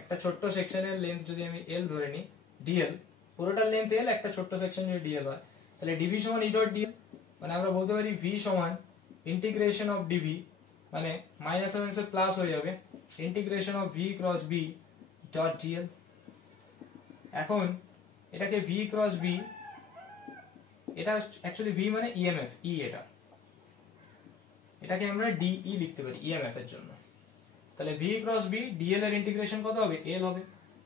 একটা ছোট্ট সেকশনের লেন্থ যদি আমি এল ধরে নিই, ডিএল পুরোটার লেন্থ এল, একটা ছোট্ট সেকশন যদি ডিএল হয়, তাহলে ডিভি সমান ই ডট ডিএল, মানে আমরা বলতে পারি ভি সমান ইন্টিগ্রেশন অফ ডিভি, মানে মাইনাস মাইনাস প্লাস হয়ে যাবে, integration of V cross B dot DL. এখন এটাকে ভি ক্রস বি, এটা অ্যাকচুয়ালি ভি মানে ইএমএফ, ই এটাকে আমরা ডিই লিখতে পারি ইএমএফ এর জন্য। তাহলে ভি ক্রস বি ডিএল এর ইন্টিগ্রেশন কত হবে, এল হবে।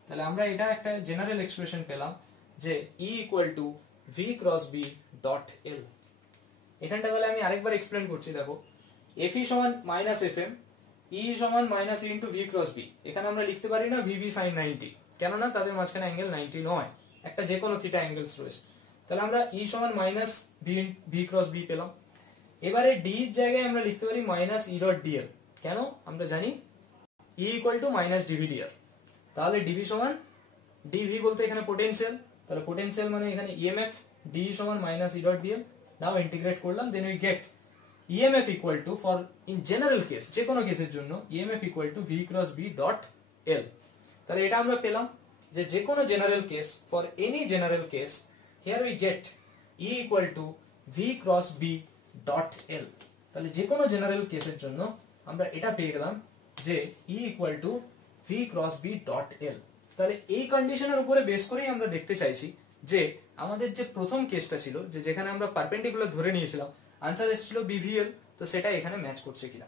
তাহলে আমরা এটা একটা জেনারেল এক্সপ্রেশন পেলাম যে E equal to V cross B dot L. এখানটা গেলে আমি আরেকবার এক্সপ্লেন করছি, দেখো এফ ই সমান মাইনাস এফ এম, ই সমান minus into V cross B. এখানে আমরা লিখতে পারি না ভিবি সাইন 90, কেননা তাদের মাঝখানে অ্যাঙ্গেল 90 নয়, একটা যে কোনো থিটা অ্যাঙ্গেলস রয়েছে। তাহলে আমরা ই সমান মাইনাস ভি ক্রস বি পেলাম। এবারে ডি এর জায়গায় আমরা লিখতে পারি মাইনাস ই ডট ডিএল, কেন আমরা জানি E equal to minus DV DR. তাহলে ডিভি সমান ডিভি বলতে এখানে পোটেনশিয়াল, তাহলে পোটেনশিয়াল মানে এখানে ইএমএফ, ডি সমান minus E dot DL. Now integrate করলাম, then we get EMF equal to, for in general case, যে কোনো কেসের জন্য EMF equal to V cross B dot L. তাহলে এটা আমরা পেলাম যে কোনো general case, for any general case here we get E equal to V cross B dot L. তাহলে যে কোনো জেনারেল কেসের জন্য আমরা এটা পেয়ে গেলাম যে E equal to V cross B dot L. তাহলে এই কন্ডিশনের উপরে বেস করেই আমরা দেখতে চাইছি যে আমাদের যে প্রথম কেসটা ছিল, যে যেখানে আমরা পারপেন্ডিকুলার ধরে নিয়েছিলাম, আনসার এসেছিল বিভিএল, তো সেটা এখানে ম্যাচ করছে কিনা।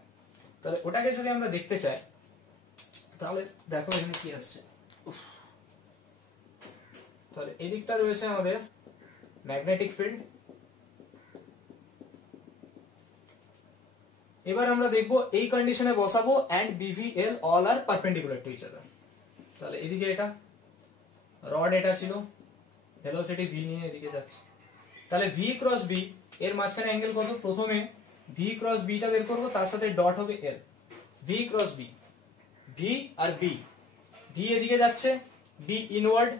তাহলে ওটাকে যদি আমরা দেখতে চাই, তাহলে দেখো এখানে কি আসছে। তাহলে এদিকটা রয়েছে আমাদের ম্যাগনেটিক ফিল্ড। এবার আমরা দেখবো এই কন্ডিশনে বসাবো and BVL all are perpendicular to each other. তাহলে এদিকে এটা রড, এটা ছিল ভেলোসিটি ভি নিয়ে এদিকে যাচ্ছে, তাহলে ভি ক্রস বি এর মাঝখানে অ্যাঙ্গেল কত, প্রথমে ভি ক্রস বিটা বের করবো, তার সাথে ডট হবে L, V cross B, V আর বি, ভি এদিকে যাচ্ছে, বি ইনওয়ার্ড,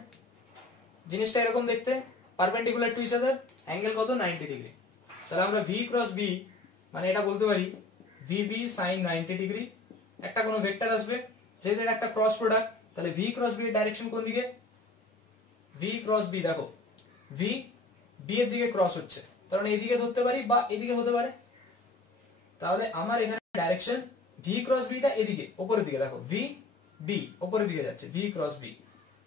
জিনিসটা এরকম দেখতে, perpendicular to each other, angle কত 90 ডিগ্রি। তাহলে আমরা ভি ক্রস বি মানে এটা বলতে পারি ভিবি সাইন 90 ডিগ্রি, একটা কোনো ভেক্টর আসবে, যেহেতু এটা একটা ক্রস প্রোডাক্ট, তাহলে ভি ক্রস বি এর ডাইরেকশন কোন দিকে, ভি ক্রস বি দেখো ভি বি এর দিকে ক্রস হচ্ছে, তার মানে এদিকে ধরতে পারি বা এদিকে হতে পারে। তাহলে আমার এখানে ডাইরেকশন ভি ক্রস বিটা এদিকে উপরের দিকে, দেখো ভি বি উপরের দিকে যাচ্ছে, ভি ক্রস বি।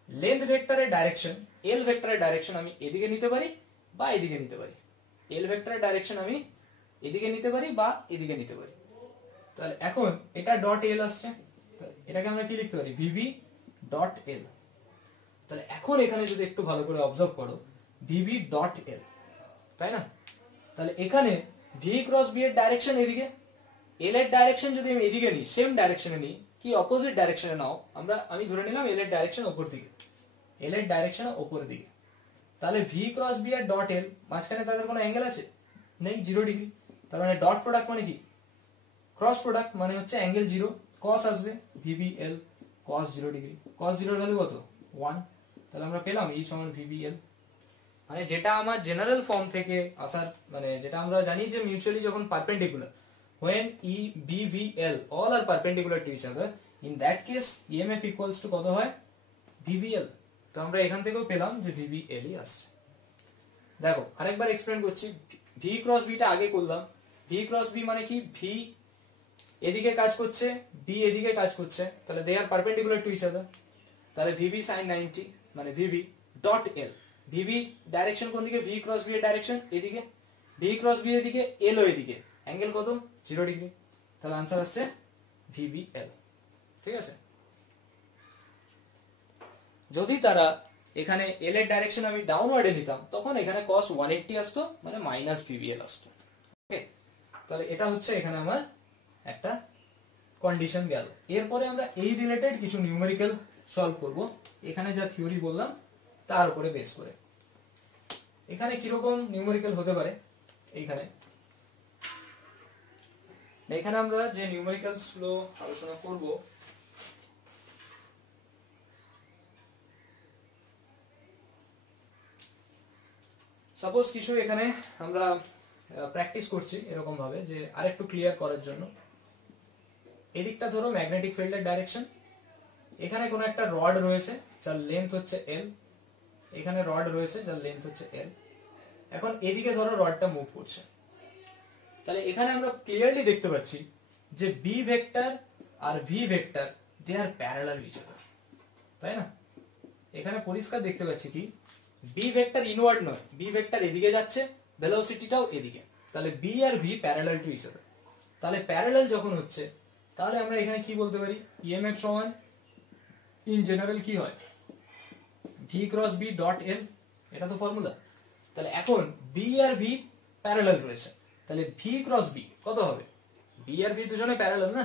লেন্থ ভেক্টরের ডাইরেকশন, এল ভেক্টরের ডাইরেকশন আমি এদিকে নিতে পারি বা এদিকে নিতে পারি, এল ভেক্টরের ডাইরেকশন আমি এদিকে নিতে পারি বা এদিকে নিতে পারি। তাহলে এখন এটা ডট এল আসছে, এটাকে আমরা কি লিখতে পারি, ভিভি ডট এল। তাহলে এখন এখানে যদি একটু ভালো করে অবজার্ভ করো, ভিভি ডট এল, তাই না? তাহলে এখানে ভি ক্রস বি এর ডাইরেকশন এদিকে, এল এর ডাইরেকশন যদি আমি এদিকে নিই, সেম ডাইরেকশনে নিই, কি অপোজিট ডাইরেকশনে নাও, আমি ধরে নিলাম এল এর ডাইরেকশন উপর দিকে, এল এর ডাইরেকশন উপরের দিকে। তাহলে ভি ক্রস বি আর ডট এল মাঝখানে তাদের কোনো অ্যাঙ্গেল আছে নেই, 0 ডিগ্রি। তার মানে ডট প্রোডাক্ট মানে কি, ক্রস প্রোডাক্ট মানে হচ্ছে অ্যাঙ্গেল 0, কস আসবে ভিবি এল কস 0 ডিগ্রি, কস 0 এর ভ্যালু কত 1। তাহলে আমরা পেলাম ই সমান ভিবি এল, মানে যেটা আমার জেনারেল ফর্ম থেকে আসার, মানে যেটা আমরা জানি যে মিউচুয়ালি যখন perpendicular, when E B V L all are perpendicular to each other, in that case EMF equals to কত হয় VBL। তো আমরা এখান থেকেও পেলাম যে VBL ই আসছে। দেখো আরেকবার এক্সপ্লেন করছি, V ক্রস B টা আগে করলাম, V ক্রস B মানে কি, V এদিকে কাজ করছে, বি এদিকে কাজ করছে, তাহলে they are perpendicular to each other. তাহলে ভিবি সাইন 90 মানে VB dot L, VB direction কোন দিকে, ভি ক্রস বি এর ডাইরেকশন এদিকে, ভি ক্রস বি এদিকে, এল ও এদিকে, অ্যাঙ্গেল কত 0 ডিগ্রি, তাহলে आंसर আসছে ভিবি এল। ঠিক আছে, যদি তারা এখানে এল এর ডাইরেকশন আমি ডাউনওয়ার্ডে নিতাম তখন এখানে cos 180 আসতো, মানে মাইনাস ভিবিএল আসতো। ওকে, তাহলে এটা হচ্ছে এখানে আমার একটা কন্ডিশন গেল। এরপরে আমরা এই রিলেটেড কিছু নিউমেরিক্যাল সলভ করব, এখানে যা থিওরি বললাম তার উপরে বেস করে। এখানে কিরকম নিউমেরিক্যাল হতে পারে, এখানে আমরা যে নিউমেরিক্যালস গুলো আলোচনা করব সাপোজ কিছু এখানে আমরা প্র্যাকটিস করছি এরকম ভাবে যে আরেকটু ক্লিয়ার করার জন্য। এদিকটা ধরো ম্যাগনেটিক ফিল্ডের ডাইরেকশন, এখানে কোনো একটা রড রয়েছে যার লেন্থ হচ্ছে এল, এখানে রড রয়েছে যার লেন্থ হচ্ছে এল। এখন এদিকে ধরো রডটা মুভ করছে, তাহলে এখানে আমরা ক্লিয়ারলি দেখতে পাচ্ছি যে বি ভেক্টর আর V vector they are parallel each other, তাই না? এখানে পরিষ্কার দেখতে পাচ্ছি কি বি ভেক্টর ইনওয়ার্ড নয়, বি ভেক্টর এদিকে যাচ্ছে, ভেলোসিটিটাও এদিকে, তাহলে বি আর V parallel to each other. তাহলে প্যারালাল যখন হচ্ছে তাহলে আমরা এখানে কি বলতে পারি, ইএমএফ সমান ইন জেনারেল কি হয়, V cross B dot L, এটা তো ফর্মুলা। তাহলে এখন বি আর ভি প্যারালাল রয়েছে, তাহলে ভি ক্রস বি কত হবে, বি আর ভি দুজনে প্যারালাল না,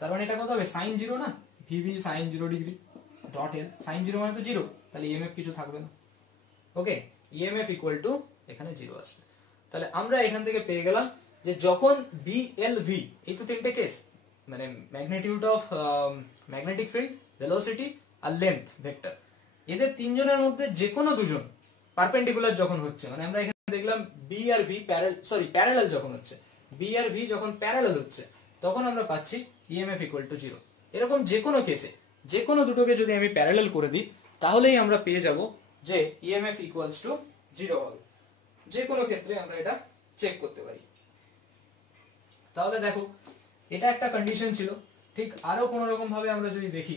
তার মানে এটা কত হবে সাইন 0 না, VV sine 0 degree dot L, sine 0 মানে তো 0, তাহলে ইএমএফ কিছু থাকবে না। ওকে, ইএমএফ ইকুয়াল টু এখানে 0 আসবে। তাহলে আমরা এখান থেকে পেয়ে গেলাম যে যখন বি এল ভি, এই তো তিনটে কেস, মানে magnitude of magnetic field, velocity আর লেন্থ ভেক্টর, এদের তিনজনের মধ্যে যে কোনো দুজন পারপেন্ডিকুলার যখন হচ্ছে, মানে আমরা এখানে দেখলাম বি আর ভি প্যারালাল যখন হচ্ছে, বি আর ভি যখন প্যারালাল হচ্ছে তখন আমরা পাচ্ছি ইএমএফ ইকুয়াল টু 0। এরকম যে কোনো কেসে যে কোনো দুটোকে যদি আমি প্যারালাল করে দিই তাহলেই আমরা পেয়ে যাব যে ইএমএফ ইকুয়ালস টু 0 হবে। যে কোনো ক্ষেত্রে আমরা এটা চেক করতে পারি। তাহলে দেখো এটা একটা কন্ডিশন ছিল। ঠিক আরো কোনো রকম ভাবে আমরা যদি দেখি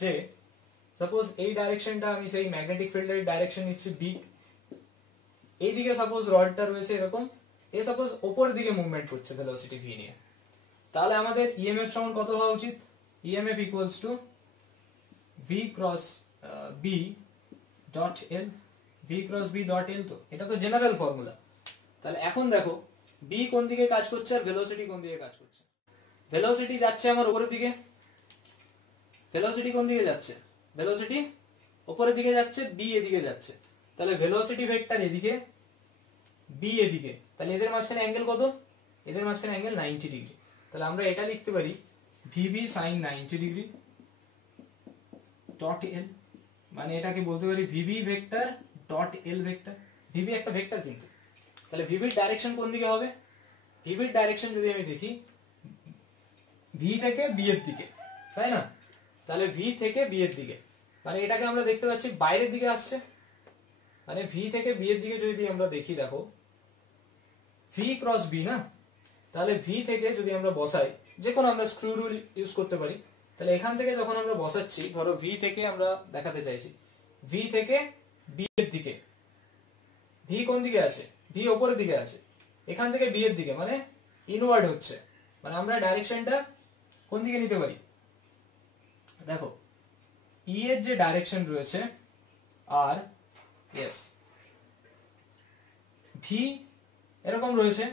যে সাপোজ এই ডাইরেকশনটা আমি সেই ম্যাগনেটিক ফিল্ডের ডাইরেকশন নিচ্ছি বি, এইদিকে সাপোজ রডটা রয়েছে এরকম, এ সাপোজ উপর দিকে মুভমেন্ট করছে ভেলোসিটি ভি নিয়ে, তাহলে আমাদের ইএমএফ সমান কত হওয়া উচিত, EMF equals to V cross B dot L, V cross B dot L, তো এটা তো জেনারেল ফর্মুলা। তাহলে এখন দেখো বি কোন দিকে কাজ করছে আর ভেলোসিটি কোন দিকে কাজ করছে, ভেলোসিটি যাচ্ছে আমার উপরের দিকে, ভেলোসিটি কোন দিকে যাচ্ছে, ভেলোসিটি উপরের দিকে যাচ্ছে, বি এদিকে যাচ্ছে, তাহলে ভেলোসিটি ভেক্টর এদিকে, বি এদিকে, তাহলে এদের মাঝখানে অ্যাঙ্গেল কত, এদের মাঝখানে অ্যাঙ্গেল 90 ডিগ্রি। তাহলে আমরা এটা লিখতে পারি VB sine 90 degree dot L, মানে এটাকে বলতে পারি VB vector dot L vector, VB একটা ভেক্টর কিন্তু। তাহলে ভিবির ডাইরেকশন কোন দিকে হবে, ভিবির ডাইরেকশন যদি আমি দেখি ভি থেকে বি এর দিকে, তাই না? তাহলে ভি থেকে বি এর দিকে, মানে এটাকে আমরা দেখতে পাচ্ছি বাইরের দিকে আসছে, মানে ভি থেকে বি এর দিকে যদি আমরা দেখি, দেখো ভি ক্রস বি না, তাহলে ভি থেকে যদি আমরা বসাই, যে কোনো আমরা স্ক্রু রুল ইউজ করতে পারি, তাহলে এখান থেকে যখন আমরা বসাচ্ছি, ধরো ভি থেকে আমরা দেখাতে চাইছি ভি থেকে বি এর দিকে, ভি কোন দিকে আছে, ভি উপরের দিকে আছে, এখান থেকে বি এর দিকে মানে ইনওয়ার্ড হচ্ছে, মানে আমরা ডাইরেকশনটা কোন দিকে নিতে পারি, দেখো ই এর যে ডাইরেকশন রয়েছে আর এস, ভি এরকম রয়েছে,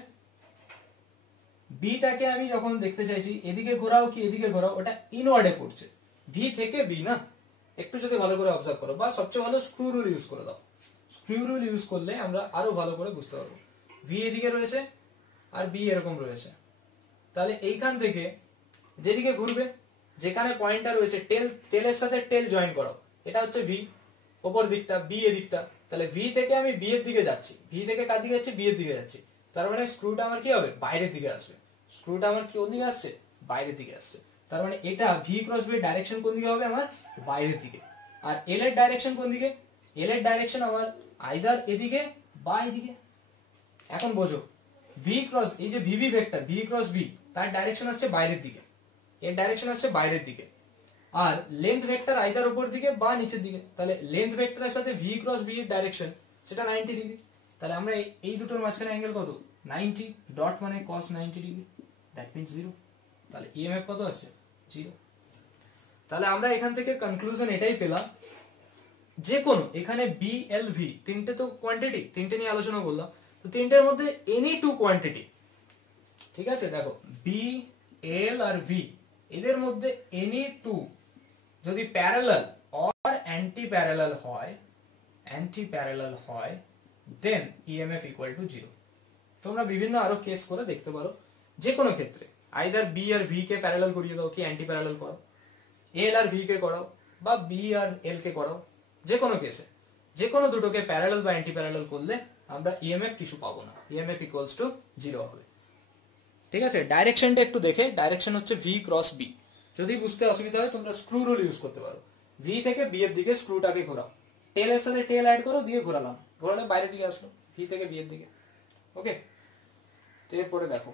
বিটাকে আমি যখন দেখতে চাইছি এদিকে ঘোরাও কি এদিকে ঘোরাও, ওটা ইনওয়ার্ডে পড়ছে, ভি থেকে বি না, একটু যদি ভালো করে অবজার্ভ করো, বা সবচেয়ে ভালো স্ক্রু রুল ইউজ করে দাও, স্ক্রু রুল ইউজ করলে আমরা আরো ভালো করে বুঝতে পারবো। ভি এদিকে রয়েছে আর বি এরকম রয়েছে, তাহলে এইখান থেকে যেদিকে ঘুরবে, যেখানে পয়েন্টটা রয়েছে টেল, টেলের সাথে টেল জয়েন করো, এটা হচ্ছে ভি উপর দিকটা, বি এর দিকটা, তাহলে ভি থেকে আমি বি এর দিকে যাচ্ছি, ভি থেকে কার দিকে যাচ্ছি, বি এর দিকে যাচ্ছি, তার মানে স্ক্রুটা আমার কি হবে, বাইরের দিকে আসবে, স্ক্রুটা আমার কোন দিকে আসছে, বাইরের দিকে আসছে, তার মানে এটা ভি ক্রস বি ডাইরেকশন কোন দিকে হবে, আমার বাইরের দিকে। আর এল এর ডাইরেকশন কোন দিকে, এল এর ডাইরেকশন আমার আইদার এদিকে বা এদিকে। এখন বোঝো ভি ক্রস এই যে VV vector V cross V তার ডাইরেকশন আসছে বাইরের দিকে, এর ডাইরেকশন আসছে বাইরের দিকে, আর লেন্থ ভেক্টর আইদার উপর দিকে বা নিচের দিকে। তাহলে লেন্থ ভেক্টরের সাথে ভি ক্রস ভি এর ডাইরেকশন সেটা 90 ডিগ্রি। তাহলে আমরা এই দুটোর মাঝখানে অ্যাঙ্গেল কত 90, ডট মানে cos 90 ডিগ্রি, দ্যাট মিন্স 0। তাহলে ইএমএফ কত আছে 0। তাহলে আমরা এখান থেকে কনক্লুশন এটাই পেলাম, যে কোনো এখানে বি এল ভি তিনটে তো কোয়ান্টিটি, তিনটে নিয়ে আলোচনা করলাম, তো তিনটের মধ্যে এনি টু কোয়ান্টিটি, ঠিক আছে, দেখো বি এল আর ভি এদের মধ্যে এনি টু যদি প্যারালাল অর অ্যান্টি প্যারালাল হয় দেন ইএমএফ ইকুয়াল টু 0। তোমরা বিভিন্ন আরো কেস করে দেখতে পারো, যে কোনো ক্ষেত্রে আইদার বি আর ভি কে প্যারালাল করিয়ে দাও কি অ্যান্টি প্যারালাল করো, এল আর ভি কে করাও বা বি আর এল কে করাও, যে কোনো কেসে যে কোনো দুটোকে প্যারালাল বা অ্যান্টি প্যারালাল করলে আমরা ইএমএফ কিছু পাবো না, ইএমএফ ইকুয়ালস টু 0 হবে। ঠিক আছে, ডাইরেকশনটা একটু দেখে, ডাইরেকশন হচ্ছে ভি ক্রস বি। যদি বুঝতে অসুবিধা হয় তোমরা স্ক্রু রুল ইউজ করতে পারো, ভি থেকে বি এর দিকে স্ক্রুটাকে ঘোরাও, টেলের সাথে টেল অ্যাড করো দিয়ে ঘোরালাম, ঘোরালে বাইরের দিকে আসলো, ভি থেকে বি এর দিকে। ওকে, তো এরপরে দেখো,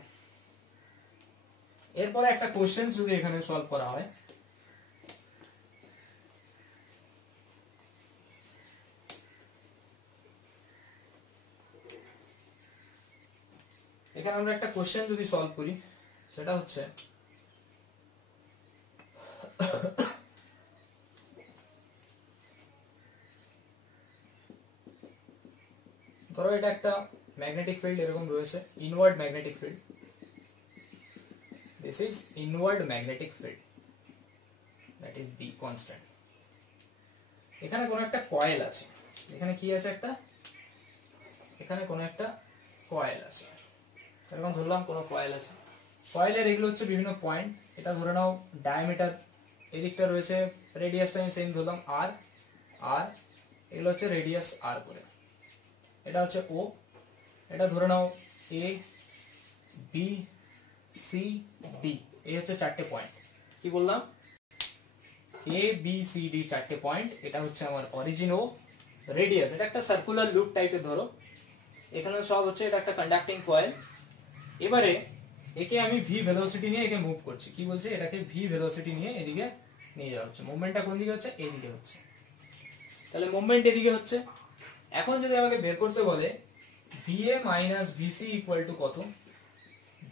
এরপরে একটা কোশ্চেন যদি এখানে সলভ করা হয়, এখানে আমরা একটা কোশ্চেন যদি সলভ করি সেটা হচ্ছে ধরো এটা একটা ম্যাগনেটিক ফিল্ড এরকম রয়েছে, inward magnetic field, this is inward magnetic field, that is B constant. এখানে কোন একটা কয়েল আছে, এখানে কি আছে একটা, এখানে কোন একটা কয়েল আছে, এরকম ধরলাম কোন কয়েল আছে, কয়েলের এগুলো হচ্ছে বিভিন্ন পয়েন্ট, এটা ধরে নাও ডায়ামিটার, এদিকটা রয়েছে রেডিয়াসটা আমি সেম ধরলাম আর, আর এগুলো হচ্ছে রেডিয়াস আর করে, এটা হচ্ছে ও, এটা ধরে নাও এ বি সি ডি, এই হচ্ছে চারটে পয়েন্ট, কি বললাম এ বি সি ডি চারটে পয়েন্ট, এটা হচ্ছে আমার অরিজিন ও, রেডিয়াস এটা একটা সার্কুলার লুপ টাইপের ধরো, এখানে সব হচ্ছে, এটা একটা কন্ডাক্টিং কয়েল। এবারে একে আমি ভি ভেলোসিটি নিয়ে একে মুভ করছি, কি বলছে এটাকে ভি ভেলোসিটি নিয়ে এদিকে নিয়ে যাওয়া হচ্ছে, মুভমেন্টটা কোন দিকে হচ্ছে এইদিকে হচ্ছে, তাহলে মুভমেন্ট এদিকে হচ্ছে। এখন যদি আমাকে বের করতে বলে VA minus VC equal to কত,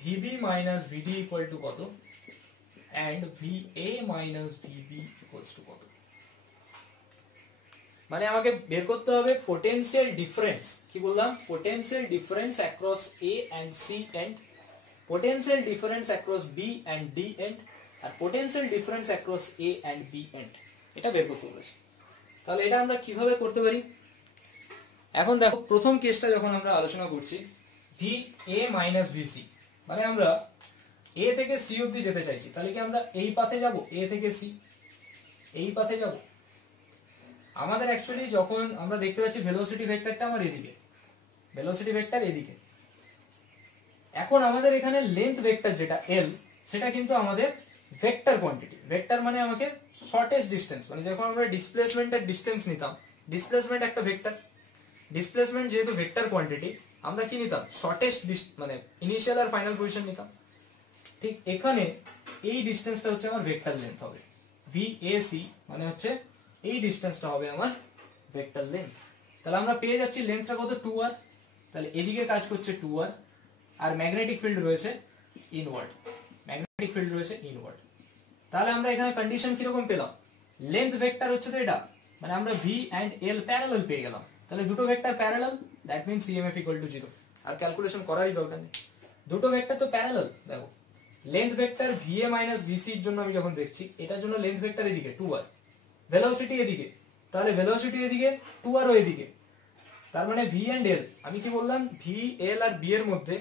VB minus VD equal to কত, and VA minus VB equals to কত, মানে আমাকে বের করতে হবে পোটেনশিয়াল ডিফারেন্স, কি বললাম potential difference across A and C end, potential difference across B and D end, আর potential difference across A and B end, এটা বের করতে বলেছে। তাহলে এটা আমরা কিভাবে করতে পারি, এখন দেখো প্রথম কেসটা যখন আমরা আলোচনা করছি ভি এ মাইনাস ভিসি, মানে আমরা এ থেকে সি অবধি যেতে চাইছি, তাহলে কি আমরা এই পাথে যাব, এ থেকে সি এই পাথে যাব, আমাদের অ্যাকচুয়ালি যখন আমরা দেখতে পাচ্ছি ভেলোসিটি ভেক্টরটা আমার এদিকে, ভেলোসিটি ভেক্টর এদিকে, এখন আমাদের এখানে লেন্থ ভেক্টর যেটা এল, সেটা কিন্তু আমাদের ভেক্টর কোয়ান্টিটি, ভেক্টর মানে আমাকে শর্টেস্ট ডিস্টেন্স, মানে যখন আমরা ডিসপ্লেসমেন্টের ডিস্টেন্স নিতাম, ডিসপ্লেসমেন্ট একটা ভেক্টর, ডিসপ্লেসমেন্ট যেহেতু ভেক্টর কোয়ান্টিটি, আমরা কি নিতাম শর্টেস্ট মানে ইনিশিয়াল আর ফাইনাল পজিশন নিতাম, ঠিক এখানে এই ডিস্টেন্সটা হচ্ছে আমার ভেক্টর লেন্থ হবে, ভি এ সি মানে হচ্ছে এই ডিস্টেন্সটা হবে আমার ভেক্টর লেন্থ। তাহলে আমরা পেয়ে যাচ্ছি লেন্থটা কত 2r, তাহলে এদিকে কাজ করছে 2r, আর ম্যাগনেটিক ফিল্ড রয়েছে ইনওয়ার্ড, ম্যাগনেটিক ফিল্ড রয়েছে ইনওয়ার্ড। তাহলে আমরা এখানে কন্ডিশন কিরকম পেলাম, লেন্থ ভেক্টর হচ্ছে তো এটা, মানে আমরা ভি এন্ড এল প্যারালাল পেয়ে গেলাম, তাহলে দুটো vector parallel, that means EMF equal to 0, আর ক্যালকুলেশন করারই দরকার নেই, দুটো ভেক্টর তো প্যারালাল। দেখো length vector VA minus VC এর জন্য আমি যখন দেখছি, এটার জন্য লেন্থ ভেক্টর এদিকে 2r, ভেলোসিটি এদিকে, তাহলে ভেলোসিটি এদিকে 2r ও এদিকে, তার মানে ভি এন্ড এল, আমি কি বললাম ভি এল আর বি এর মধ্যে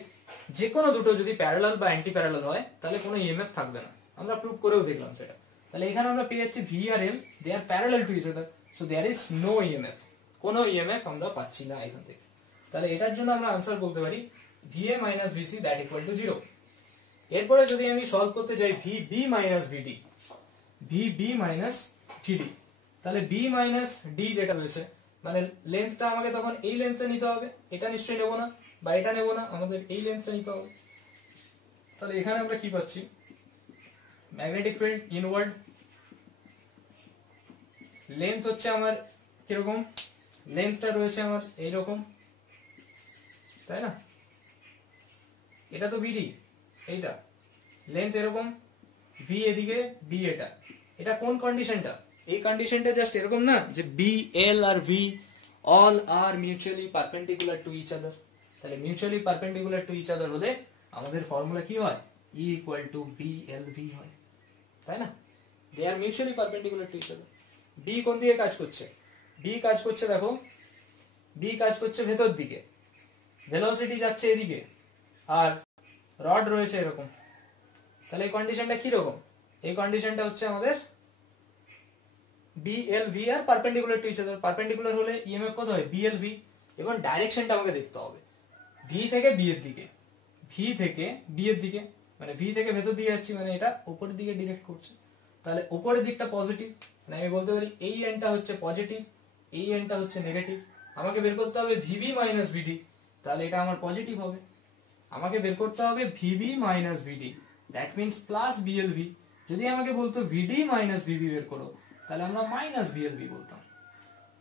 যে কোনো দুটো যদি প্যারালাল বা অ্যান্টি প্যারালাল হয় তাহলে কোনো ইএমএফ থাকবে না, আমরা প্রুভ করেও দেখলাম সেটা। তাহলে এখানে আমরা পেয়ে যাচ্ছি ভি আর L they are parallel to each other, so there is no EMF, কোনো ইএমএফ আমরা পাচ্ছি না এখান থেকে। তাহলে এটার জন্য আমরা আনসার বলতে পারি VA minus VC that equal to 0। এরপরে যদি আমি সলভ করতে যাই VB minus VD, VB minus VD, তাহলে বি মাইনাস ডি যেটা রয়েছে, মানে লেন্থটা আমাকে তখন এই লেন্থটা নিতে হবে, এটা নিশ্চয়ই নেবো না, বা এটা নেব না, আমাদের এই লেন্থটা নিতে হবে। তাহলে এখানে আমরা কি পাচ্ছি, ম্যাগনেটিক ফিল্ড ইনওয়ার্ড, লেন্থ হচ্ছে আমার কিরকম, লেন্থটা রয়েছে আমার এইরকম, তাই না, এটা তো বিডি, এইটা লেন্থ এরকম, ভি এদিকে, বি এটা, এটা কোন কন্ডিশনটা, এই কন্ডিশনটা জাস্ট এরকম না যে B L R V all are mutually perpendicular to each other. তাহলে mutually perpendicular to each other হলে আমাদের ফর্মুলা কি হয়, E equal to B L V হয়, তাই না, they are mutually perpendicular to each other. B কোন দিকে কাজ করছে, বি কাজ করছে দেখো, বি কাজ করছে ভেতর দিকে, ভেলোসিটি যাচ্ছে এদিকে, আর রড রয়েছে এরকম। তাহলে এই কন্ডিশনটা কি রকম, এই কন্ডিশনটা হচ্ছে আমাদের B L V are perpendicular to each other. Perpendicular হলে ইএমএফ কত হয়, বি এল ভি, এবং ডাইরেকশনটা আমাকে দেখতে হবে ভি থেকে বি এর দিকে, ভি থেকে বি এর দিকে, মানে ভি থেকে ভেতর দিকে যাচ্ছি, মানে এটা উপরের দিকে ডিরেক্ট করছে। তাহলে উপরের দিকটা পজিটিভ, মানে আমি বলতে পারি এই এন্ডটা হচ্ছে পজিটিভ, এই এন্ডটা হচ্ছে নেগেটিভ। আমাকে বের করতে হবে ভিবি মাইনাস ভিডি, তাহলে এটা আমার পজিটিভ হবে। আমাকে বের করতে হবে VB minus VD, that means plus BLV. যদি আমাকে বলতো ভিডি মাইনাস ভিবি বের করো, তাহলে আমরা মাইনাস বিএলভি বলতাম।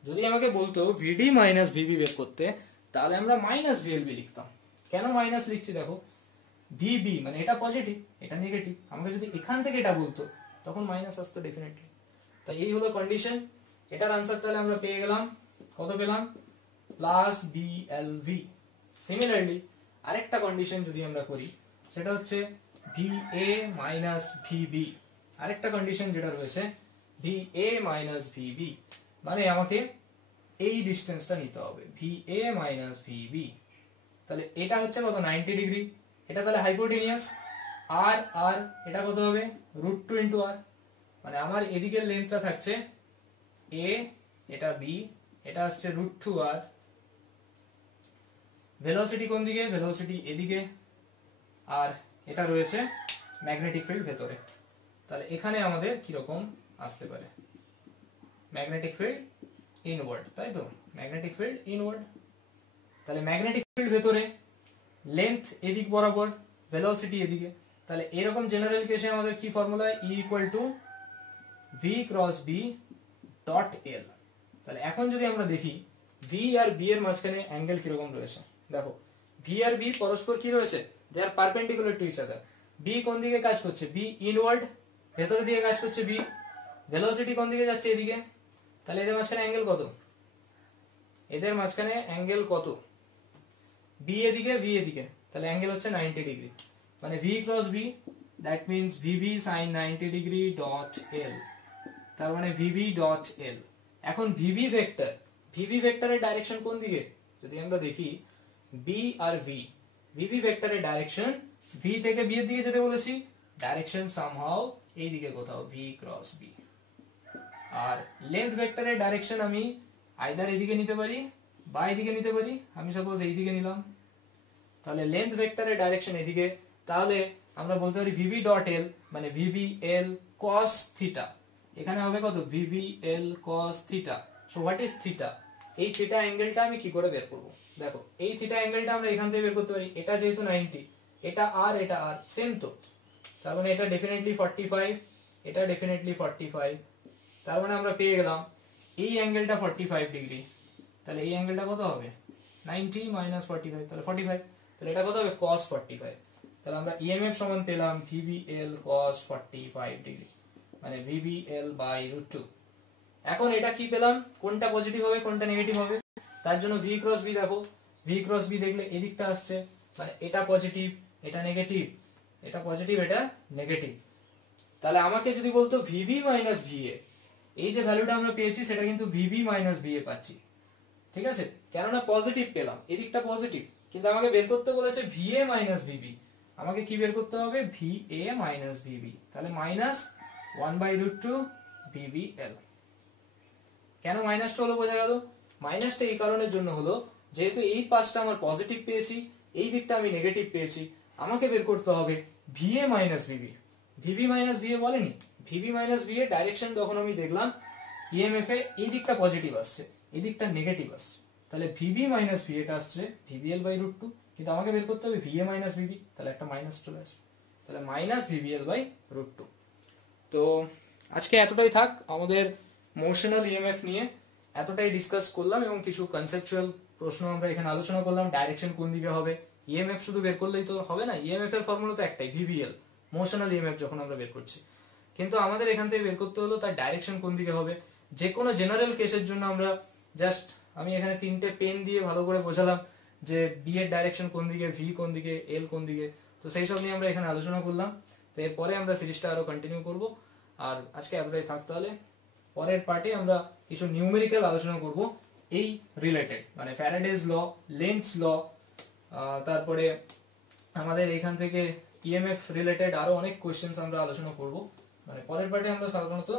যদি আমাকে বলতো ভিডি মাইনাস ভিবি বের করতে, তাহলে আমরা মাইনাস বিএলভি লিখতাম। কেন মাইনাস লিখছি দেখো, ভিবি মানে এটা পজিটিভ, এটা নেগেটিভ, আমাকে যদি এখান থেকে এটা বলতো তখন মাইনাস আসতো ডেফিনেটলি। তাই এই হলো কন্ডিশন, এটার আনসার তাহলে আমরা পেয়ে গেলাম, কত পেলাম, প্লাস বিএলভি। সিমিলারলি আরেকটা কন্ডিশন যদি আমরা করি, সেটা হচ্ছে ভিএ মাইনাস ভিবি, আরেকটা কন্ডিশন যেটা রয়েছে ভিএ মাইনাস ভিবি, মানে আমাকে এই ডিস্টেন্সটা নিতে হবে ভিএ মাইনাস ভিবি। তাহলে এটা হচ্ছে কত, 90 ডিগ্রি, এটা তাহলে হাইপোটেনিয়াস, আর আর এটা কত হবে, √2 ইন্টু আর, মানে আমার এদিকের লেন্থটা থাকছে এ, এটা বি, এটা আসছে √2 আর, ভেলোসিটি কোন দিকে, ভেলোসিটি এদিকে, আর এটা রয়েছে ম্যাগনেটিক ফিল্ড ভেতরে। তাহলে এখানে আমাদের কিরকম আসতে পারে, ম্যাগনেটিক ফিল্ড ইনওয়ার্ড, তাই তো, ম্যাগনেটিক ফিল্ড ইনওয়ার্ড। তাহলে ম্যাগনেটিক ফিল্ড ভেতরে, লেন্থ এদিক বরাবর, ভেলোসিটি এদিকে। তাহলে এরকম জেনারেল কেসে আমাদের কি formula, E equal to V cross B dot L. তাহলে এখন যদি আমরা দেখি ভি আর বি এর মাঝখানে অ্যাঙ্গেল কিরকম রয়েছে, দেখো ভি আর বি পরস্পর কি রয়েছে, they are perpendicular to each other. B কোন দিকে কাজ করছে, বি ইনওয়ার্ড, ভেতরের দিকে কাজ করছে বি, ভেলোসিটি কোন দিকে যাচ্ছে এদিকে। তাহলে এদের মাঝখানে অ্যাঙ্গেল কত, এদের মাঝখানে অ্যাঙ্গেল কত, বি এদিকে ভি এদিকে, তাহলে অ্যাঙ্গেল হচ্ছে 90 ডিগ্রি, মানে V cross B, that means VB sine 90 degree dot L, তার মানে ভিবি ডট এল। এখন ভিবি ভেক্টর, ভিবি ভেক্টরের ডাইরেকশন কোন দিকে, যদি আমরা দেখি বি আর ভি, ভিবি ভেক্টরের ডাইরেকশন ভি থেকে বি এর দিকে যেতে বলেছি, ডাইরেকশন সামহাউ এই দিকে কোথাও, ভি ক্রস বি। আর লেন্থ ভেক্টরের ডাইরেকশন আমি আইদার এদিকে নিতে পারি বা এদিকে নিতে পারি, আমি সাপোজ এইদিকে নিলাম, তাহলে লেন্থ ভেক্টরের ডাইরেকশন এদিকে, তাহলে আমরা বলতে পারি ভিবি ডট এল মানে ভিবি এল কস থিটা, এখানে হবে কত, VB L cos theta. So what is theta, এই থিটা অ্যাঙ্গেলটা আমি কি করে বের করব, দেখো এই থিটা অ্যাঙ্গেলটা আমরা এখান থেকে বের করতে পারি, এটা যেহেতু 90, এটা আর সেম, তো তার মানে এটা ডেফিনেটলি 45, এটা ডেফিনেটলি 45, তার মানে আমরা পেয়ে গেলাম এই অ্যাঙ্গেলটা 45 ডিগ্রি, তাহলে এই অ্যাঙ্গেলটা কত হবে, 90 মাইনাস 45, তাহলে 45, তাহলে এটা কত হবে, cos 45। তাহলে আমরা ইএমএফ সমান পেলাম ভিবিএল cos 45 ডিগ্রি, মানে ভিবিএল বাই √2। এখন এটা কি পেলাম, কোনটা পজিটিভ হবে কোনটা নেগেটিভ হবে, তার জন্য ভি ক্রস বি দেখো, ভি ক্রস বি দেখলে এদিকটা আসছে, মানে এটা পজিটিভ এটা নেগেটিভ, এটা পজিটিভ এটা নেগেটিভ। তাহলে আমাকে যদি বলতো ভিবি মাইনাস ভিএ, এই যে ভ্যালুটা আমরা পেয়েছি সেটা কিন্তু ভিবি মাইনাস ভিএ পাচ্ছি, ঠিক আছে, কেননা পজিটিভ পেলাম, এদিকটা পজিটিভ, কিন্তু আমাকে বের করতে বলেছে ভিএ মাইনাস ভিবি, আমাকে কি বের করতে হবে, ভিএ মাইনাস ভিবি, তাহলে মাইনাস 1/√2 ভিবিএল। কেন মাইনাসটা হলো বোঝা গেল, মাইনাসটা এই কারণের জন্য হলো যেহেতু এই পাশটা আমার পজিটিভ পেয়েছি, এই দিকটা আমি নেগেটিভ পেয়েছি, আমাকে বের করতে হবে VA minus VB. VB minus VA বলেনি, ভিবি মাইনাস ভিএ ডাইরেকশন যখন আমি দেখলাম ইএমএফ এ এই দিকটা পজিটিভ আসছে এই দিকটা নেগেটিভ আসছে, তাহলে ভিবি মাইনাস ভিএটা আসছে ভিবিএল বাই √2, কিন্তু আমাকে বের করতে হবে VA মাইনাস VB, তাহলে একটা মাইনাস চলে আসবে, তাহলে মাইনাস VBL বাই √2। তো আজকে এতটাই থাক, আমাদের মোশনাল ইএমএফ নিয়ে এতটাই ডিসকাস করলাম এবং কিছু কনসেপচুয়াল প্রশ্ন আমরা এখানে আলোচনা করলাম। ডাইরেকশন কোন দিকে হবে, ইএমএফ শুধু বের করলেই তো হবে না, ইএমএফ এর ফর্মুলা তো একটাই VBL, মোশনাল ইএমএফ যখন আমরা বের করছি, কিন্তু আমাদের এখান থেকে বের করতে হলো তার ডাইরেকশন কোন দিকে হবে। যে কোনো জেনারেল কেসের জন্য আমরা জাস্ট আমি এখানে 3টে পেন দিয়ে ভালো করে বোঝালাম যে বি এর ডাইরেকশন কোন দিকে, ভি কোন দিকে, এল কোন দিকে, তো সেই সব নিয়ে আমরা এখানে আলোচনা করলাম। তো এরপরে আমরা সিরিজটা আরো কন্টিনিউ করব। আর আজকে এতটাই থাকতে হলে পরের পার্টে আমরা কিছু নিউমেরিক্যাল আলোচনা করব এই রিলেটেড, মানে ফ্যারাডেজ ল, লেন্স ল, তারপরে আমাদের এখান থেকে ইএমএফ রিলেটেড আরো অনেক কোশ্চেন্স আমরা আলোচনা করব। মানে পরের পার্টে আমরা সাধারণত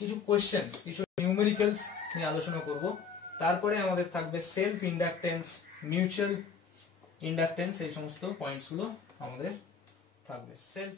কিছু কোশ্চেন্স, কিছু নিউমেরিক্যালস নিয়ে আলোচনা করব। তারপরে আমাদের থাকবে সেলফ ইন্ডাকটেন্স, মিউচুয়াল ইন্ডাকটেন্স, এই সমস্ত পয়েন্টস গুলো আমাদের থাকবে। সেলফ